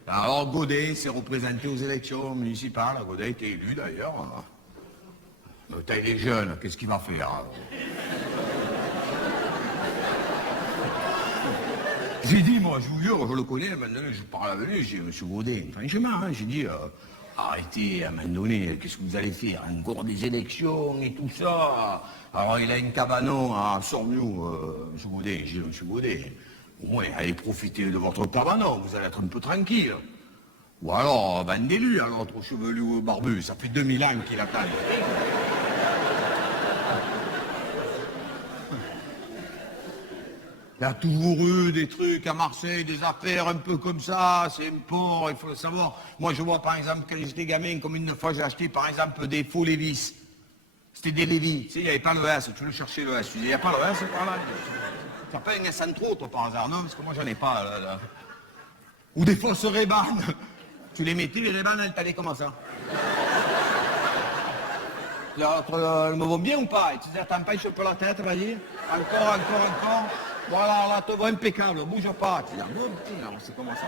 Alors, Godet s'est représenté aux élections municipales. Godet a été élu, d'ailleurs. Mais il est jeune, qu'est-ce qu'il va faire? J'ai dit, moi, je vous jure, je le connais, maintenant, je parle avec lui, j'ai dit, monsieur Godet, franchement, hein, j'ai dit, arrêtez, à un moment donné, qu'est-ce que vous allez faire? Encore des élections et tout ça. Alors, il a une cabanon à Sormiou, monsieur Godet. J'ai dit, monsieur Godet, au moins, allez profiter de votre cabanon, vous allez être un peu tranquille. Ou alors, vendez-lui à l'autre chevelu barbu, ça fait 2000 ans qu'il attend. Il y a toujours eu des trucs à Marseille, des affaires un peu comme ça, c'est un port, il faut le savoir. Moi, je vois, par exemple, quand j'étais gamin, comme une fois, j'ai acheté, par exemple, des faux Lévis. C'était des Lévis. Tu sais, il n'y avait pas le S, tu veux chercher le S. Tu dis, il n'y a pas le S, par là. Tu n'as pas un S en trop, toi, par hasard, non? Parce que moi, j'en ai pas, là. Ou des fausses Ray-Ban. Tu les mettais, les Ray-Ban, elles t'allaient comment ça? Elles me vont bien ou pas? Tu dis, t'empêches un peu la tête, vas-y. Encore. Voilà, là, te vois impeccable, bouge pas. Tu dis, bon, putain, c'est comment ça?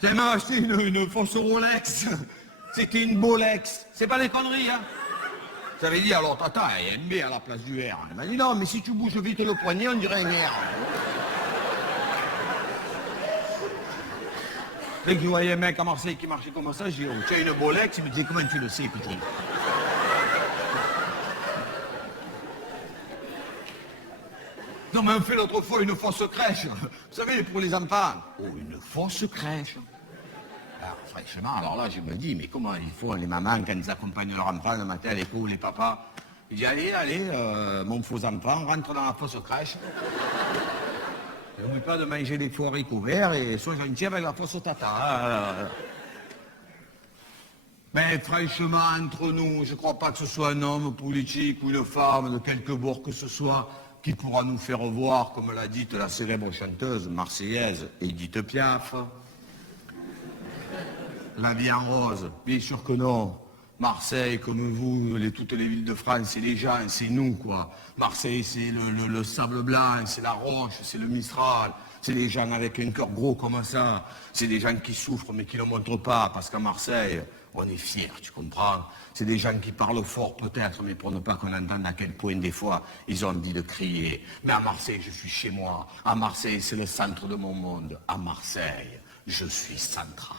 J'ai même acheté une fausse Rolex. C'était une Bolex. C'est pas des conneries, hein? J'avais dit, alors, attends, il y a une B à la place du R. Elle m'a dit, non, mais si tu bouges vite le poignet, on dirait un R. Dès que je voyais un mec à Marseille qui marchait comme ça, je dis, oh, tu as une Bolex? Il me disait, comment tu le sais, putain? Non, mais on fait l'autre fois une fausse crèche. Vous savez, pour les enfants. Oh, une fausse crèche. Alors, franchement, alors là, je me dis, mais comment ils font, les mamans, quand ils accompagnent leurs enfants le matin à l'école, les papas? Ils disent, allez, mon faux enfant, rentre dans la fausse crèche. N'oublie pas de manger des faux haricots verts et sois gentil avec la fausse tata. Mais franchement, entre nous, je ne crois pas que ce soit un homme politique ou une femme de quelque bord que ce soit qui pourra nous faire voir, comme l'a dit la célèbre chanteuse marseillaise Édith Piaf. La vie en rose, bien sûr que non. Marseille, comme vous, toutes les villes de France, c'est les gens, c'est nous, quoi. Marseille, c'est le sable blanc, c'est la roche, c'est le Mistral. C'est des gens avec un cœur gros comme ça. C'est des gens qui souffrent mais qui ne le montrent pas, parce qu'à Marseille, on est fiers, tu comprends? C'est des gens qui parlent fort peut-être, mais pour ne pas qu'on entende à quel point des fois ils ont envie de crier. Mais à Marseille, je suis chez moi. À Marseille, c'est le centre de mon monde. À Marseille, je suis central.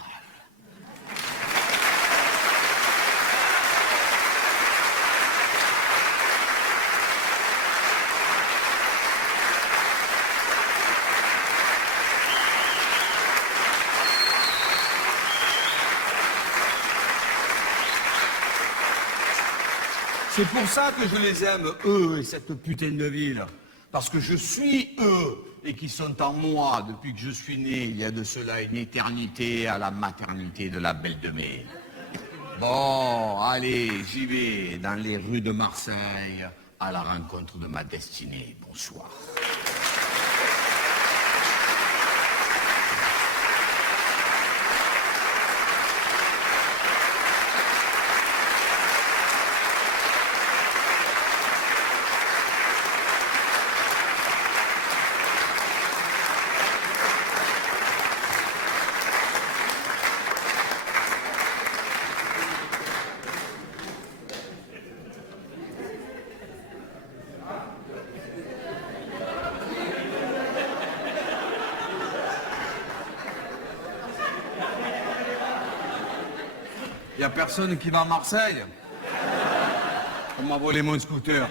C'est pour ça que je les aime, eux, et cette putain de ville. Parce que je suis eux, et qui sont en moi depuis que je suis né, il y a de cela une éternité à la maternité de la Belle de Mai. Bon, allez, j'y vais dans les rues de Marseille à la rencontre de ma destinée. Bonsoir. Il n'y a personne qui va à Marseille. On m'a volé mon scooter.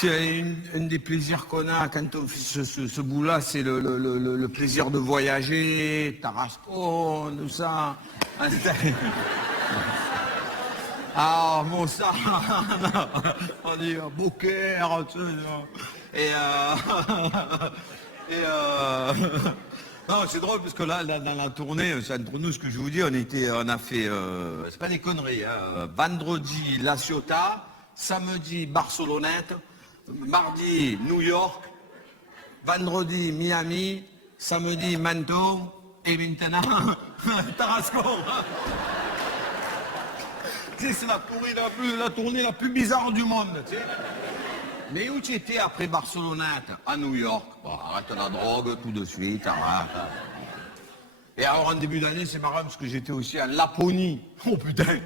C'est un des plaisirs qu'on a quand on fait ce bout-là, c'est le plaisir de voyager, Tarascon, tout ça. Ah, mon ça, on dit Beaucaire, tu sais, non, c'est drôle parce que là, dans la tournée, c'est entre nous ce que je vous dis, on a fait, c'est pas des conneries, hein, vendredi La Ciotat, samedi Barcelonnette, mardi New York, vendredi Miami, samedi Menton et maintenant Tarascon. C'est la tournée la plus bizarre du monde, tu sais. Mais où tu étais après Barcelonnette? À New York. Bon, arrête la drogue tout de suite, arrête. Et alors en début d'année, c'est marrant parce que j'étais aussi à Laponie. Oh putain.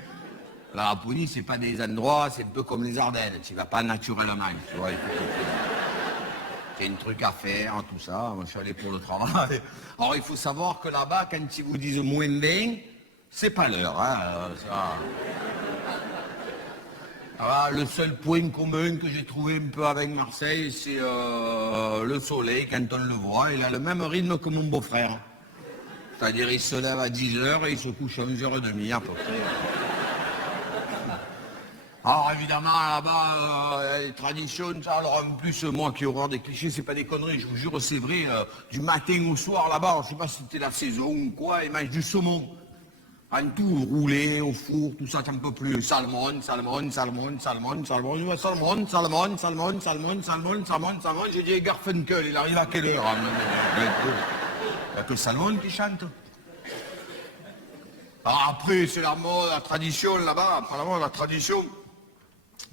La Laponie, c'est pas des endroits, c'est un peu comme les Ardennes. Tu vas pas naturellement, tu vois. Il y a un truc à faire, tout ça. Moi, je suis allé pour le travail. Alors, il faut savoir que là-bas, quand ils vous disent moins 20, c'est pas l'heure, hein. Ça. Alors, le seul point commun que j'ai trouvé un peu avec Marseille, c'est le soleil, quand on le voit. Il a le même rythme que mon beau-frère. C'est-à-dire, il se lève à 10h et il se couche à 11h30 à peu près. Alors évidemment là-bas, les traditions, ça, alors en plus moi qui ai horreur des clichés, c'est pas des conneries, je vous jure c'est vrai, du matin au soir là-bas, je sais pas si c'était la saison ou quoi, ils mangent du saumon. En tout, roulé au four, tout ça, t'en peux plus. Salmon, j'ai dit Garfunkel, il arrive à quelle heure? Il n'y a que Salmon qui chante. Alors après, c'est la mode, la tradition là-bas, apparemment la tradition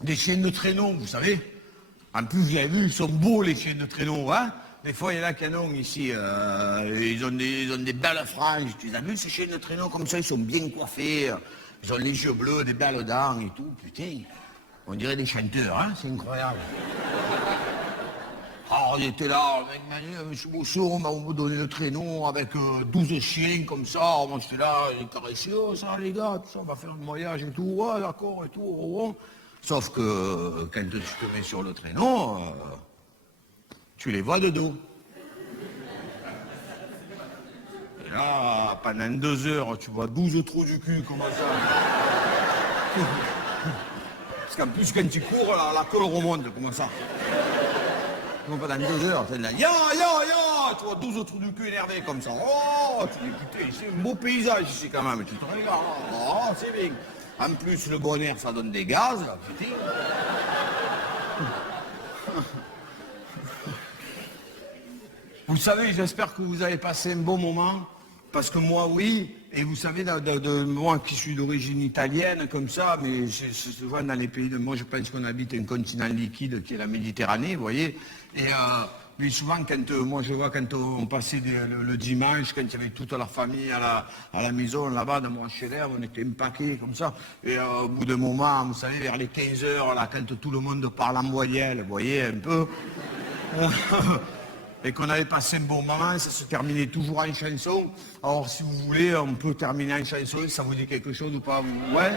des chiens de traîneau, vous savez. En plus, vous avez vu, ils sont beaux les chiens de traîneau, hein. Des fois, il y en a qui en ont ici, ils ont des belles franges. Tu as vu ces chiens de traîneau comme ça, ils sont bien coiffés, ils ont les yeux bleus, des belles dents et tout. Putain, on dirait des chanteurs, hein, c'est incroyable. Ah, on était là, avec M. Bousseau, on m'a donné le traîneau avec 12 chiens comme ça. Moi, j'étais là, il caressait, oh, ça, les gars, tout ça, on va faire un voyage et tout, ouais, d'accord, et tout, oh. Sauf que quand tu te mets sur le traîneau, tu les vois de dos. Et là, pendant 2 heures, tu vois 12 trous du cul, comment ça? Parce qu'en plus, quand tu cours, la queue remonte, comment ça? Pendant 2 heures, t'es là, ya, tu vois 12 trous du cul énervés comme ça. Oh, tu dis, putain, c'est un beau paysage ici quand même, tu te regardes, oh, c'est bien. En plus, le bon air, ça donne des gaz, là, putain. Vous savez, j'espère que vous avez passé un bon moment, parce que moi, oui, et vous savez, moi qui suis d'origine italienne, comme ça, mais c'est souvent dans les pays de... Moi, je pense qu'on habite un continent liquide qui est la Méditerranée, vous voyez, et mais souvent, moi, je vois quand on passait le dimanche, quand il y avait toute la famille à la maison, là-bas, dans mon HLR, on était un paquet, comme ça, et au bout d'un moment, vous savez, vers les 15 heures, là, quand tout le monde parle en voyelle, vous voyez, un peu... et qu'on avait passé un bon moment, ça se terminait toujours en chanson. Alors, si vous voulez, on peut terminer en chanson, ça vous dit quelque chose ou pas? Ouais?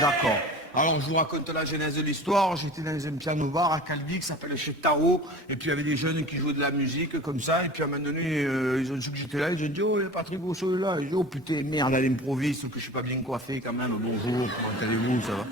D'accord. Alors, je vous raconte la genèse de l'histoire. J'étais dans un piano-bar à Calvi qui s'appelle chez Tao, et puis il y avait des jeunes qui jouaient de la musique comme ça, et puis à un moment donné, ils ont su que j'étais là, ils ont dit, oh, il y a Patrick Bousseau là. Ils ont dit, oh putain, merde, à l'improviste, que je suis pas bien coiffé quand même, bonjour, comment allez-vous, ça va?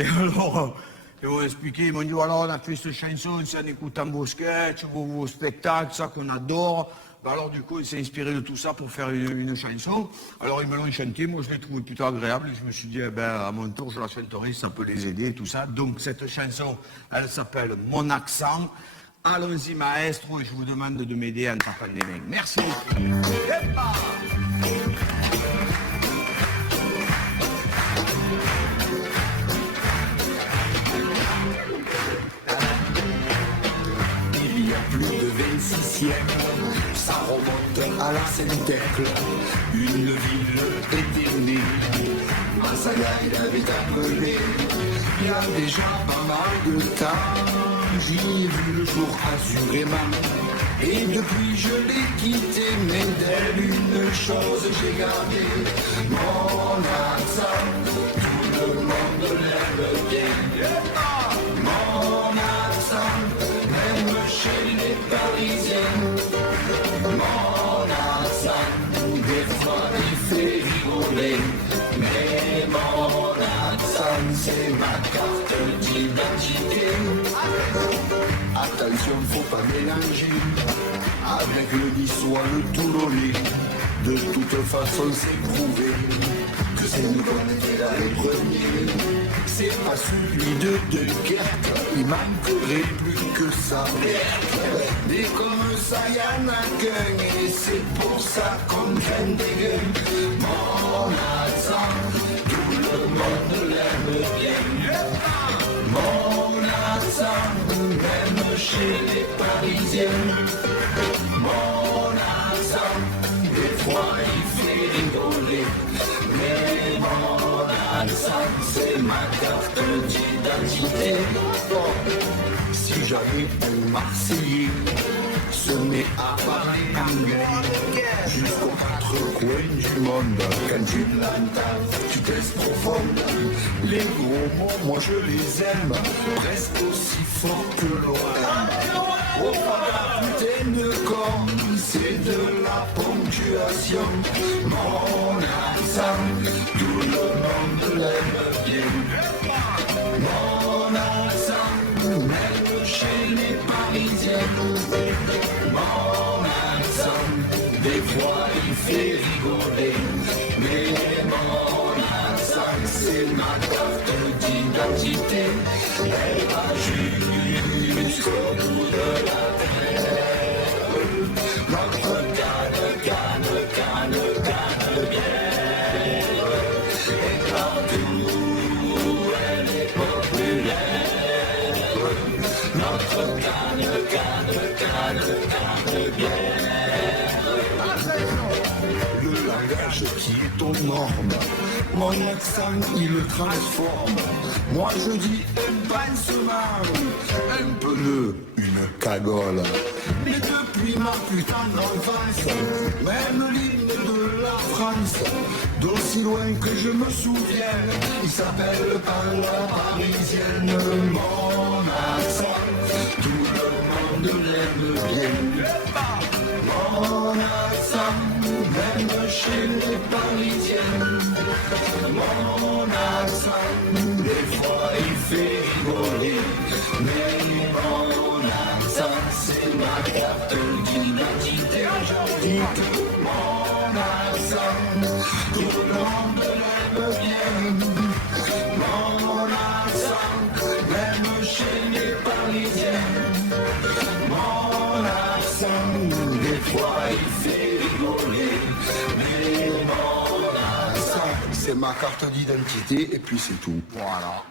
Et alors... Ils m'ont expliqué, ils m'ont dit, voilà, on a fait cette chanson, c'est en écoutant vos sketchs, vos spectacles, ça qu'on adore. Ben alors du coup, il s'est inspiré de tout ça pour faire une chanson. Alors ils me l'ont chanté, moi je l'ai trouvé plutôt agréable. Et je me suis dit, eh ben, à mon tour, je la chanterai, ça peut les aider et tout ça. Donc cette chanson, elle s'appelle Mon accent. Allons-y maestro, et je vous demande de m'aider en tapant les mains. Merci beaucoup. Plus de 26 siècles, ça remonte à la Saint-Écle, une ville éternelle. Massaga, il avait appelé, il y a déjà pas mal de temps. J'y ai vu le jour assurément, et depuis je l'ai quitté, mais d'elle une chose j'ai gardé, mon accent, tout le monde l'aime bien. Mon accent, même chez les Parisiens, mon accent, des fois il fait rigoler, mais mon accent c'est ma carte d'identité. Attention, faut pas mélanger avec le niçois, le toulonnais. De toute façon, c'est prouvé que c'est nous qu'on était là les premiers. C'est pas celui de Dunkerque, il manquerait plus que ça. Et comme ça, y'en a qu'un, et c'est pour ça qu'on traîne des gueules. Mon accent, tout le monde l'aime bien. Mon accent, même chez les Parisiens. Mon accent, des fois il fait rigoler, mais mon accent, c'est ma carte d'identité. Si jamais un Marseillais se met à parler anglais jusqu'aux 4 coins du monde, quand tu l'entends, tu baisses profond. Les gros mots, moi je les aime, presque aussi fort que l'OM. Oh, pas la putain de con, c'est de la ponctuation. Mon accent, tout le monde l'aime bien. Mon accent, même chez les Parisiens. Mon accent, des fois il fait rigoler, mais mon accent, c'est ma carte d'identité. Elle va jusqu'au bout de la terre. Notre canne bière. Et partout elle est populaire. Notre Le langage qui est aux normes, mon accent il le transforme. Moi je dis un pansement, un peu une cagole. Mais depuis ma putain d'enfance, même l'hymne de la France, d'aussi loin que je me souviens, il s'appelle par la parisienne. Mon accent, tout le monde l'aime bien. Mon accent, même chez les Parisiennes. Mon accent, des fois il fait rigoler. Mais mon accent, c'est ma carte d'identité. Je dis que mon accent, tout le monde l'aime bien. Mon accent, même chez les Parisiennes. Mon accent, des fois il fait rigoler. Mais mon accent, c'est ma carte d'identité et puis c'est tout. Voilà.